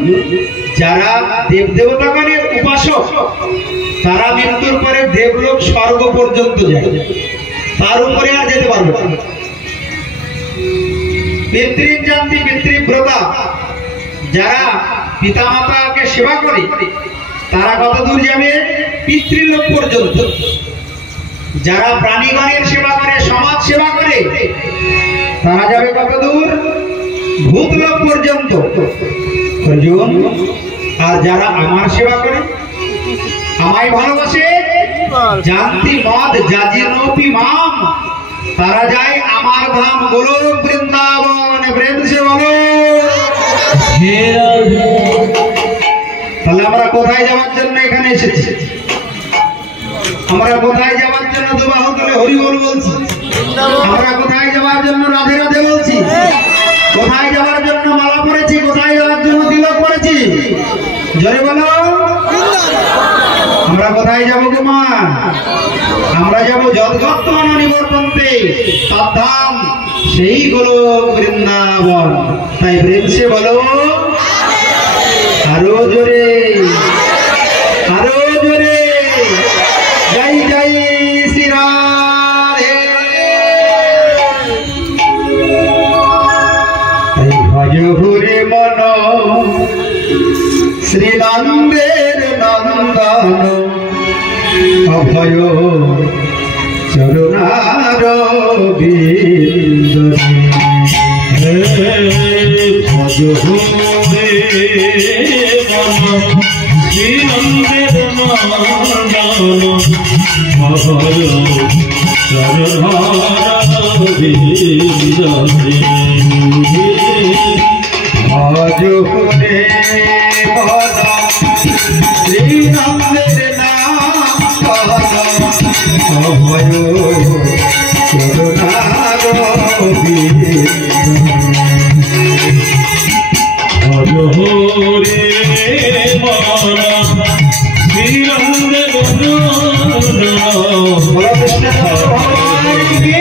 যারা দেব দেবতাগণের উপাসক, তারা মৃত্যুর পরে দেবলোক স্বর্গ পর্যন্ত যায়, তার উপরে আর যেতে পারবে না। পিতৃন জানতি পিতৃব্রতা, যারা পিতামাতাকে সেবা করে, তারা কত দূর যাবে? পিতৃলোক পর্যন্ত। যারা প্রাণীগণের সেবা করে, সমাজ সেবা করে, তারা যাবে কত দূর? ভূতলোক পর্যন্ত। অর্জুন, আর যারা আমার সেবা করে, আমায় ভালোবাসে, জানতি মদ জাজিনৌপি মাম, তারা যায় আমার ধাম গোলক বৃন্দাবন। প্রেম সে বলো, তাহলে আমরা কোথায় যাওয়ার জন্য এখানে এসেছি? আমরা কোথায় যাওয়ার জন্য দুবাহু তুলে হরি বল বলছি। আমরা কোথায় যাওয়ার জন্য রাধে রাধে বলছি, কোথায় যাওয়ার জন্য মালা পরেছি, কোথায় যাওয়ার জন্য তিলক পরেছি, জোরে বলো। আমরা কোথায় যাবো গো মা? আমরা যাবো জগৎ নিবর্তন্তে তার ধাম, সেই হলো বৃন্দাবন। তাই প্রেমসে বলো আরো জোরে, আরো জোরে, জয় জয় শ্রী রাধে। ভজ হরে মন শ্রীনন্দের নন্দন, অভয় চরণার বিন্দরে। ভজ হরে মন শ্রীনন্দের নন্দন, অভয় চরণার বিন্দরে। ভজ হরে মন শ্রীনন্দের অভয় করুণার বিন্দরে। ভজ হরে মন শ্রীনন্দের নন্দন, বলো কৃষ্ণ ভগবান কি।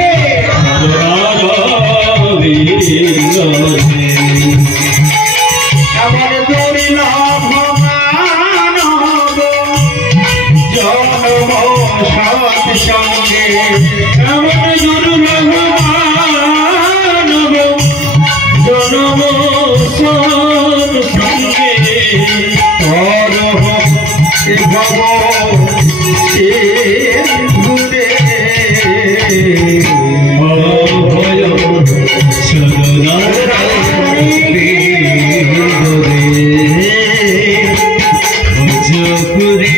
এমন দুর্লভ মানব জন্ম সৎসঙ্গে, এমন দুর্লভ মানব জনম সৎসঙ্গে, তরহ ভব ঘুরে অভয় চরণার বিন্দরে। ভজ হরে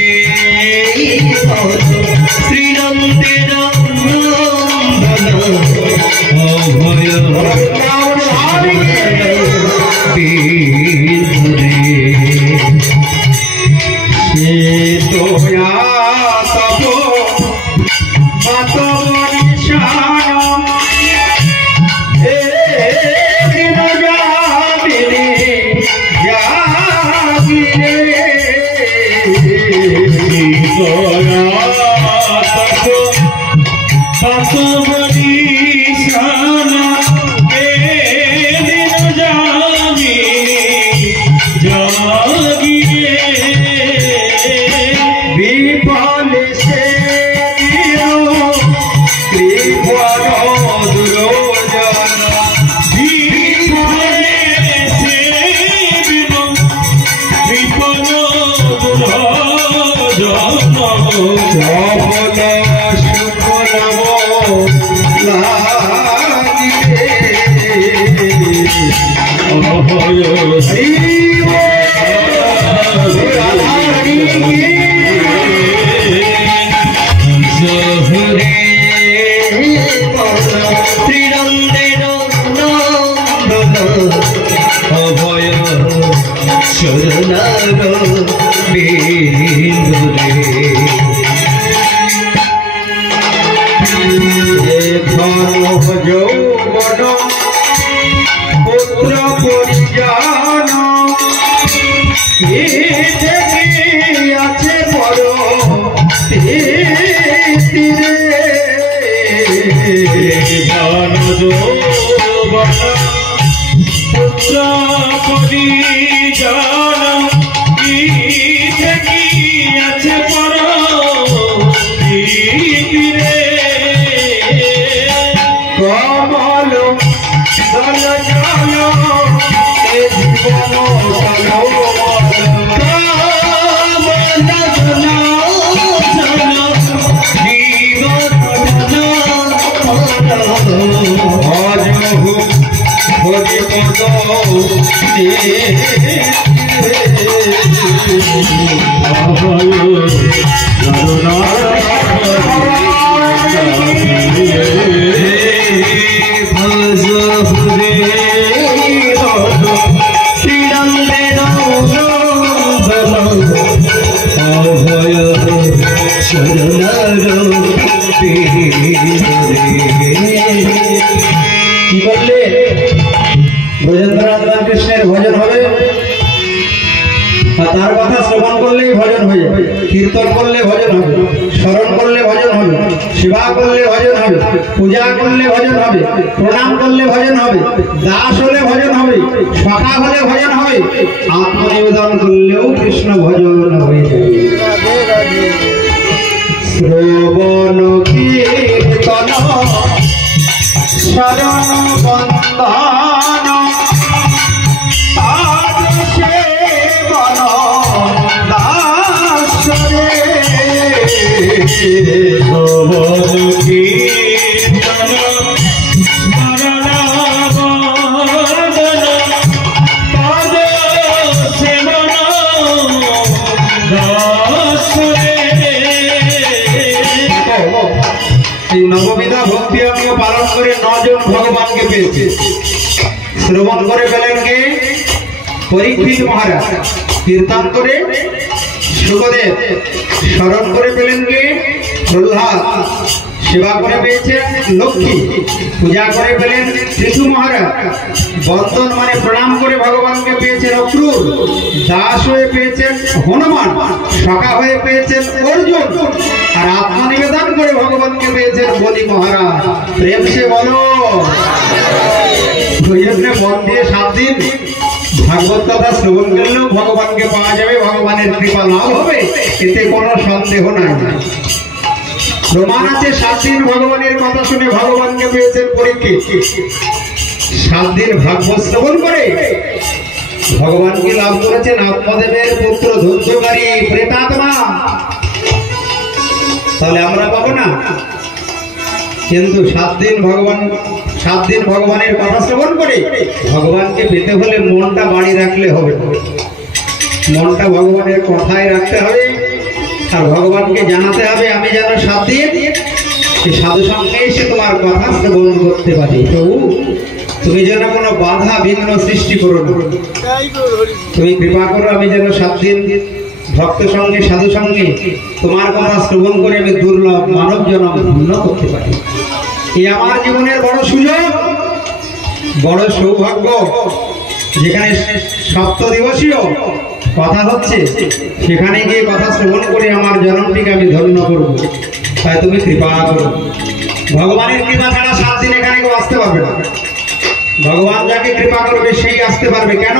শ্রীনন্দের নন্দন, অভয় বিন্দরে। সে তোয়া তব বাতবনিশান, হে দিন যাবিরে যাবিরে। বিফল সে ত্রিভুবন দুর্যোধন, সফল সুফলম লাগিবে। অভয় হরি রাধারানী কি। হরে শ্রীনন্দের নন্দন, অভয় চরণার বিন্দরে। ধন যৌবন পুত্র পরিজন, আছে বড় ধন যৌবন পুত্র পরিজন, আছে পর তীরে। কমল দল জল এ জীবন শরণার কি করলে ব্রজেন্দ্রনন্দন কৃষ্ণের ভজন হবে, আর তার কথা শ্রবণ করলেই ভজন হয়ে যাবে, কীর্তন করলে ভজন হবে, স্মরণ করলে ভজন হবে, সেবা করলে ভজন হবে, পূজা করলে ভজন হবে, প্রণাম করলে ভজন হবে, দাস হলে ভজন হবে, সখা হলে ভজন হবে, আত্মনিবেদন করলেও কৃষ্ণ ভজন হয়ে যাবে। শ্রবণ কীর্তন শরণ বন্দন সেবন দাসরে শ্রবণ কীর্তন স্মরণ বন্দন পদ সেবন দাসরে। এই নববিধা ভক্তি অঙ্গ পালন করে 9 জন ভগবানকে পেয়েছে। শ্রবণ করে পেলেন কে? পরীক্ষিত মহারাজ। কীর্তন করে সুখদেব। স্মরণ করে পেলেন কে? প্রহ্লাদ। সেবা করে পেয়েছেন লক্ষ্মী। পূজা করে পেলেন পৃথু মহারাজ। বন্দন মানে প্রণাম করে ভগবানকে পেয়েছেন অক্রূর। দাস হয়ে পেয়েছেন হনুমান। সখা হয়ে পেয়েছেন অর্জুন। আর আত্মনিবেদন করে ভগবানকে পেয়েছেন বলি মহারাজ। প্রেম সে বলো। মন দিয়ে 7 দিন ভাগবত কথা শ্রবণ করলেও ভগবানকে পাওয়া যাবে, ভগবানের কৃপা লাভ হবে, এতে কোনো সন্দেহ নাই। প্রমাণ আছে 7 দিন ভগবানের কথা শুনে ভগবানকে পেয়েছেন পরীক্ষিত। 7 দিন ভাগবত শ্রবণ করে ভগবানকে লাভ করেছেন আত্মদেবের পুত্র ধৈর্যকারী প্রেতাত্মা। তাহলে আমরা পাবো না? কিন্তু 7 দিন ভগবানের কথা শ্রবণ করে ভগবানকে পেতে হলে মনটা বাড়ি রাখলে হবে না। মনটা ভগবানের কথায় রাখতে হবে, আর ভগবানকে জানাতে হবে আমি যেন 7 দিন এই সাধু সঙ্গে এসে তোমার কথা শ্রবণ করতে পারি। প্রভু, তুমি যেন কোনো বাধা বিঘ্ন সৃষ্টি করো না, তুমি কৃপা করো, আমি যেন 7 দিন ভক্ত সঙ্গে সাধু সঙ্গে তোমার কথা শ্রবণ করে আমি দুর্লভ মানব জন্ম ধন্য করতে পারি। এই আমার জীবনের বড় সুযোগ, বড় সৌভাগ্য। যেখানে 7 দিবসীয় কথা হচ্ছে সেখানে গিয়ে কথা শ্রবণ করে আমার জন্মটিকে আমি ধন্য করব। তাই তুমি কৃপা করো। ভগবানের কৃপা ছাড়া 7 দিন এখানে কেউ আসতে পারবে না। ভগবান যাকে কৃপা করবে সেই আসতে পারবে। কেন?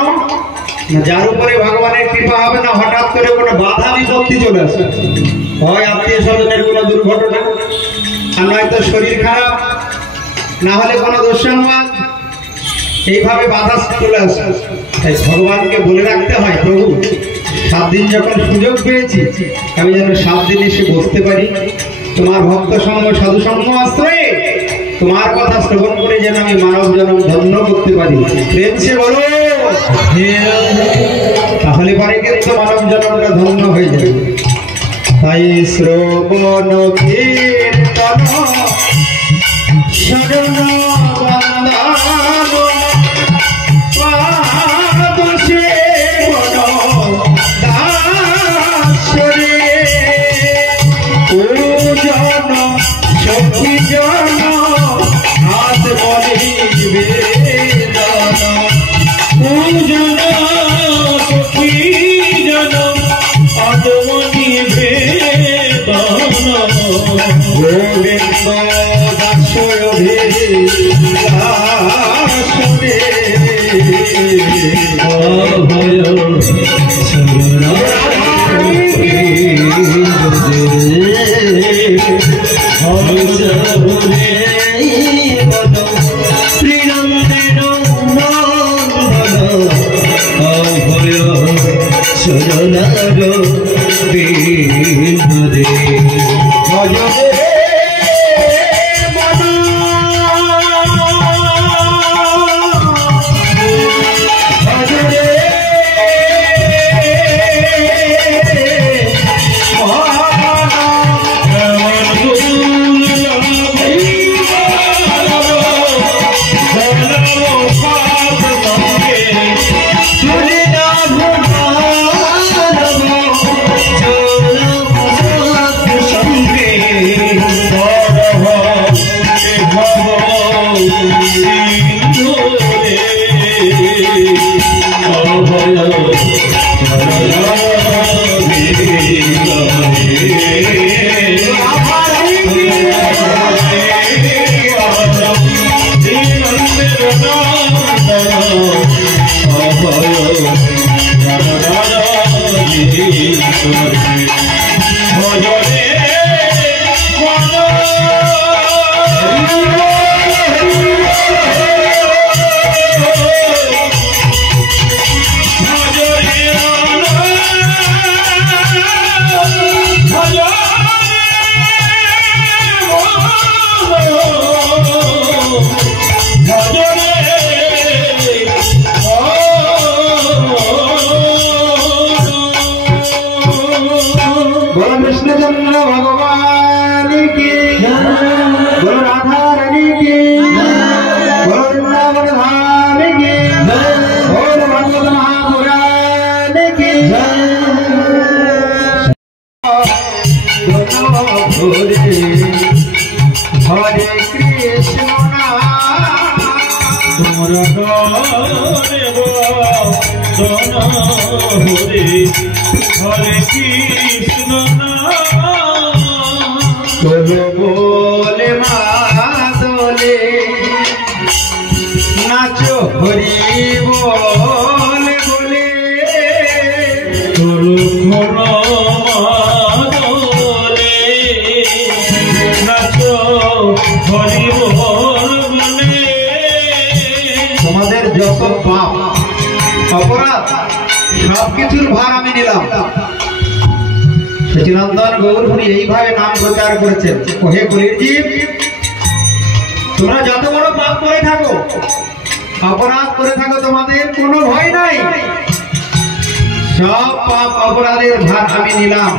যার উপরে ভগবানের কৃপা হবে না, হঠাৎ করে কোনো বাধা বিপত্তি চলে আসে, হয় আত্মীয় স্বজনের কোনো দুর্ঘটনা, আর নয়তো শরীর খারাপ, না হলে কোনো দুঃসংবাদ, এইভাবে বাধা চলে আসে। তাই ভগবানকে বলে রাখতে হয়, প্রভু 7 দিন যখন সুযোগ পেয়েছি আমি যেন 7 দিন এসে বসতে পারি, তোমার ভক্ত সঙ্গ সাধু সঙ্গ আশ্রয়ে তোমার কথা শ্রবণ করে যেন আমি মানব জন্ম ধন্য করতে পারি। প্রেম সে বলো। তাহলে পরে কিন্তু মানব জন্মটা ধন্য হয়ে যাবে। তাই শ্রবণ কীর্তন শরণ বন্দন পাদ সেবন দাসরে পূজন সখী জন আত্মনিবেদন পূজন সখী জন আত্মনিবেদন গোবিন্দ দাসরে দাসরে অভয় ভজরে बोलो कृष्णचंद्र भगवान की बोलो राधा रानी की बोलो वृंदावन धाम की बोलो भागवत महापुराण की हरे कृष्ण हरे कृष्ण बोलो बोले मादोले नाचो हरि बोल बोले তোমাদের যত পাপ অপরাধ সবকিছুর ভার আমি নিলাম। সচিনন্দন গৌরহরি এইভাবে নাম প্রচার করেছেন, ওহে কলির জীব, তোমরা যত বড় পাপ করে থাকো, অপরাধ করে থাকো, তোমাদের কোনো ভয় নাই। সব পাপ অপরাধের ভার আমি নিলাম।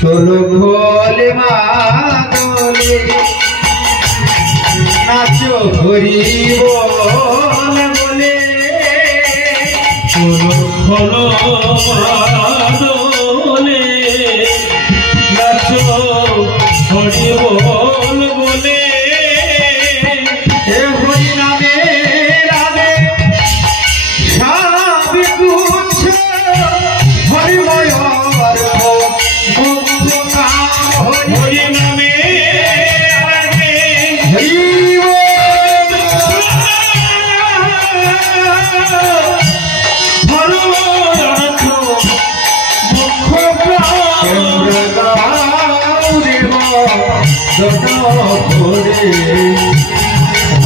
চলো ভোলে মাদলে নাচো হরি বল বলে হরি বল বলে হে হরি নামে রাধে সব কুছ হরিময় মুক্ত কাম হরি নামে রাধে হরি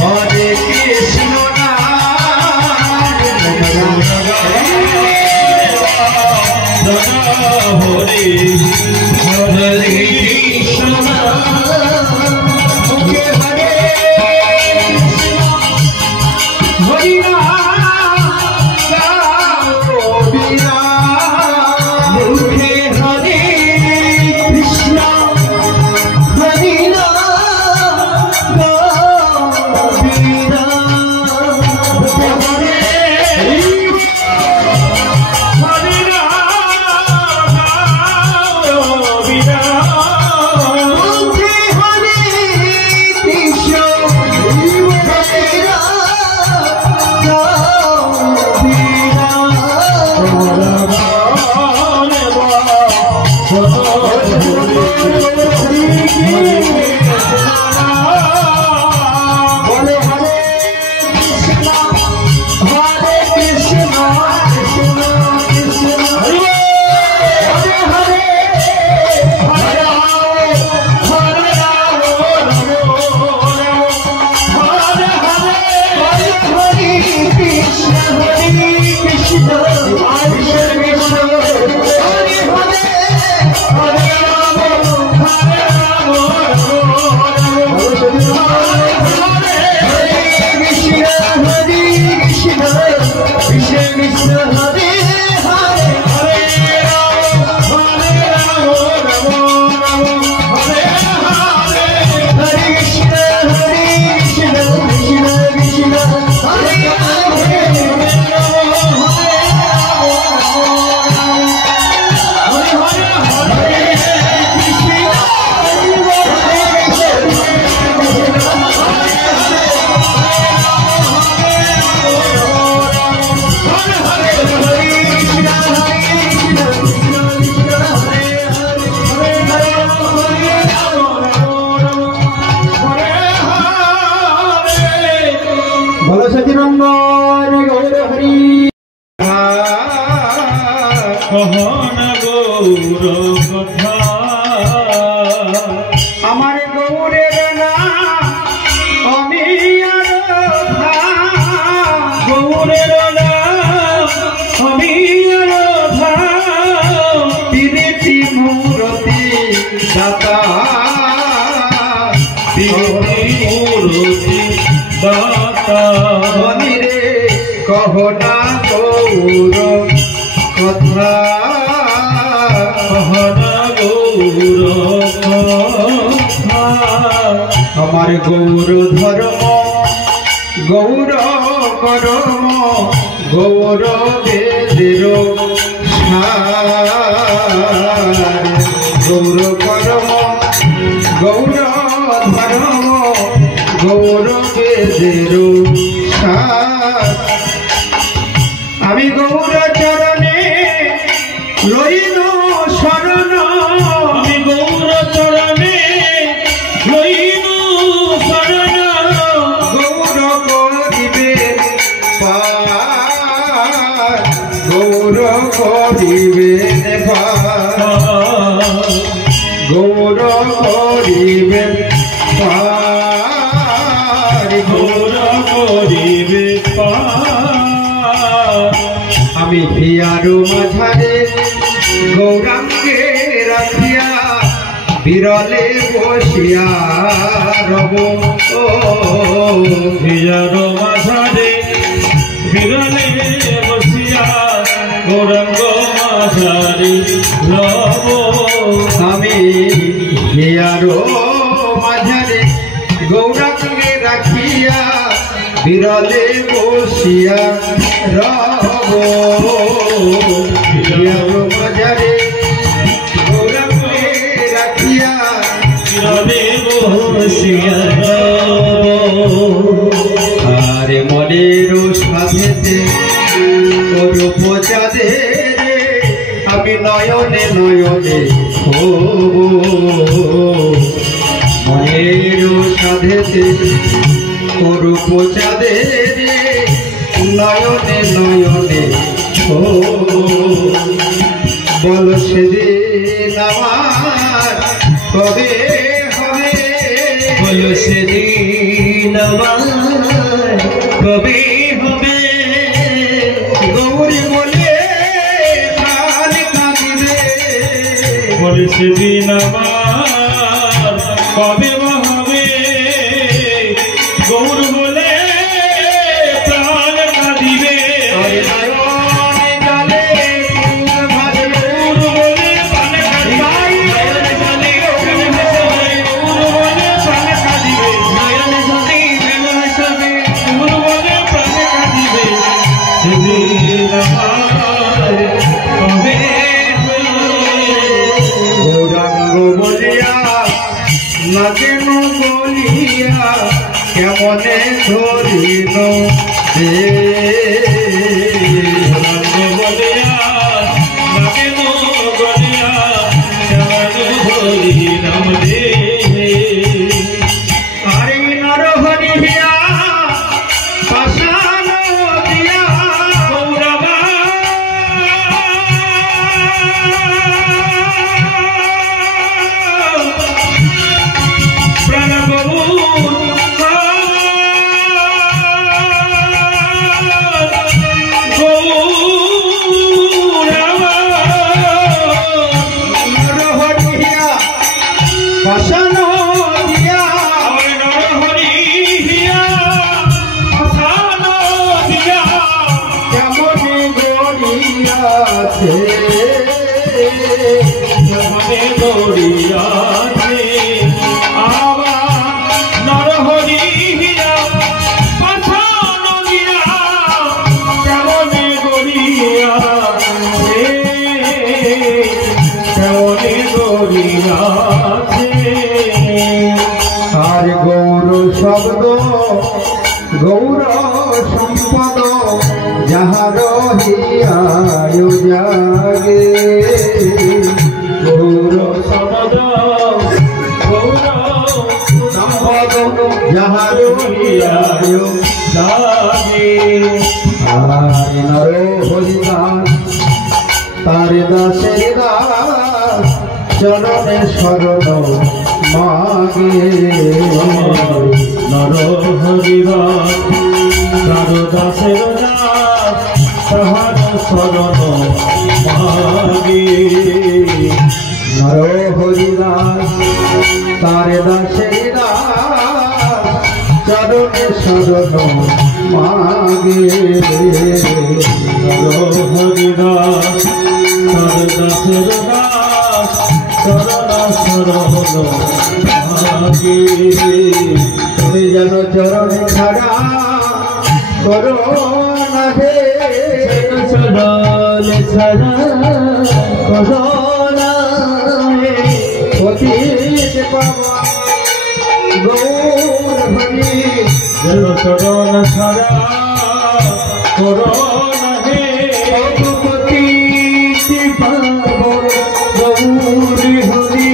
हरे कृष्ण হরে হরে কৃষ্ণ सचिनंदन गौर हरि कहन गो গৌর কথা আমার গৌরের নাম আমি আরাধনা গৌরের নাম আমি আরাধনা তিরিটি মূরতি দাতা মূরতি দাতা মনিরে কহনা গৌর কথা কহনা গৌর কথা আমার গৌর ধর্ম গৌর করম গৌর বেদের গৌর করম গৌর ধর্ম গৌর বেদের আমি গৌর চরণে লইল শরণ আমি গৌর চরণে লইল শরণ গৌর করিবে পার গৌর করিবে পার গৌর করিবে পার গৌর করিবে পার আমি হিয়ারু মাঝারে গৌরাঙ্গে রাখিয়া বিরলে বসিয়া রব ও হিয়ার মাঝারে বিরলে বসিয়া গৌরাঙ্গ মাঝারি রব আমি হিয়ারু মাঝারে গৌরাঙ্গে রাখিয়া বিরলে বসিয়া রব হিয়ারু মাঝারে গৌরাঙ্গে রাখিয়া বিরলে বসিয়া আরে মনের সাথেতে অরূপ চাঁদে আমি নয়নে নয়নে মনের সাথেতে অরূপ চাঁদে নয়নে নয়নে বল সেদিন আমার কবে হবে বল সেদিন আমার কবে হবে গৌরী বলে প্রাণ কাঁদিবে বল সেদিন আমার কবে হবে গৌর বলে প্রাণ কাঁদিবে গৌরাঙ্গ বলিয়া নাচেন বলিয়া কেমনে ধরিল আরে নরহরি হিয়া পাশান দিয়া নরহরি হিয়া পাশান দিয়া কেমনে গড়িয়াছে আর গৌর শব্দ গৌর সম্পদ যাহার হিয়ায় জাগে গৌর শব্দ গৌর সম্পদ যাহার হিয়ায় লাগে আর নর হরিদাস তার তার দাসের দাস চরণে শরণ মাগে নর হরিদাস তার দাসের দাস তাহার শরণ মাগে নর হরিদাস তার দাসের দাস চরণে শরণ মাগে নর হরিদাস তার দাসের দাস শরণ শরণ মাগে তুমি যেন চরণে ছাড়া করো না হে চরণ ছাড়া করোনা অতীত পাবা গৌর হরি যেন চরণ ছাড়া করোনা হে অতীত পাবো গৌর হরি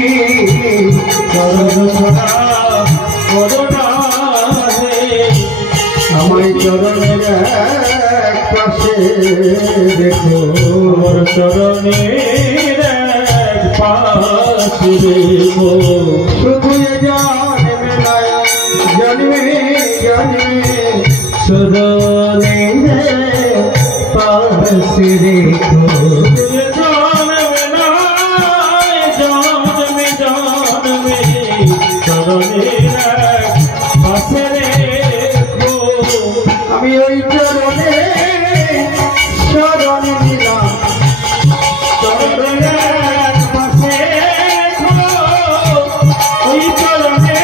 চরণ ছাড়া করোনা হে আমায় চরণের এক পাশে দেখো মোর চরণের এক পাশে রেখো শুধু এ জন্মে নয়, জন্মে জন্মে চরণে পাশে রেখো জন্মে নাই জন্মে জন্মে চরণের এক পাশে রেখো আমি ওই চরণে শরণ নিলাম চরণের এক পাশে রেখো ওই চরণে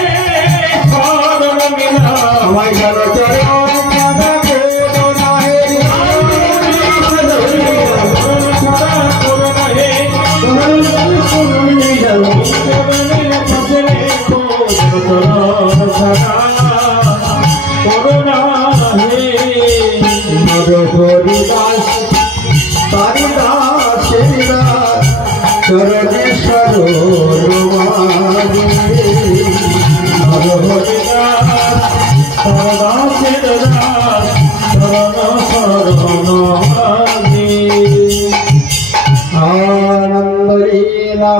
শরণ মিলাম আমায় যেন চরণ ছাড়া করো না হে নর হরিদাস তার দাসের দাস চরণে শরণ মাগে নর হরিদাস আনন্দ লীলা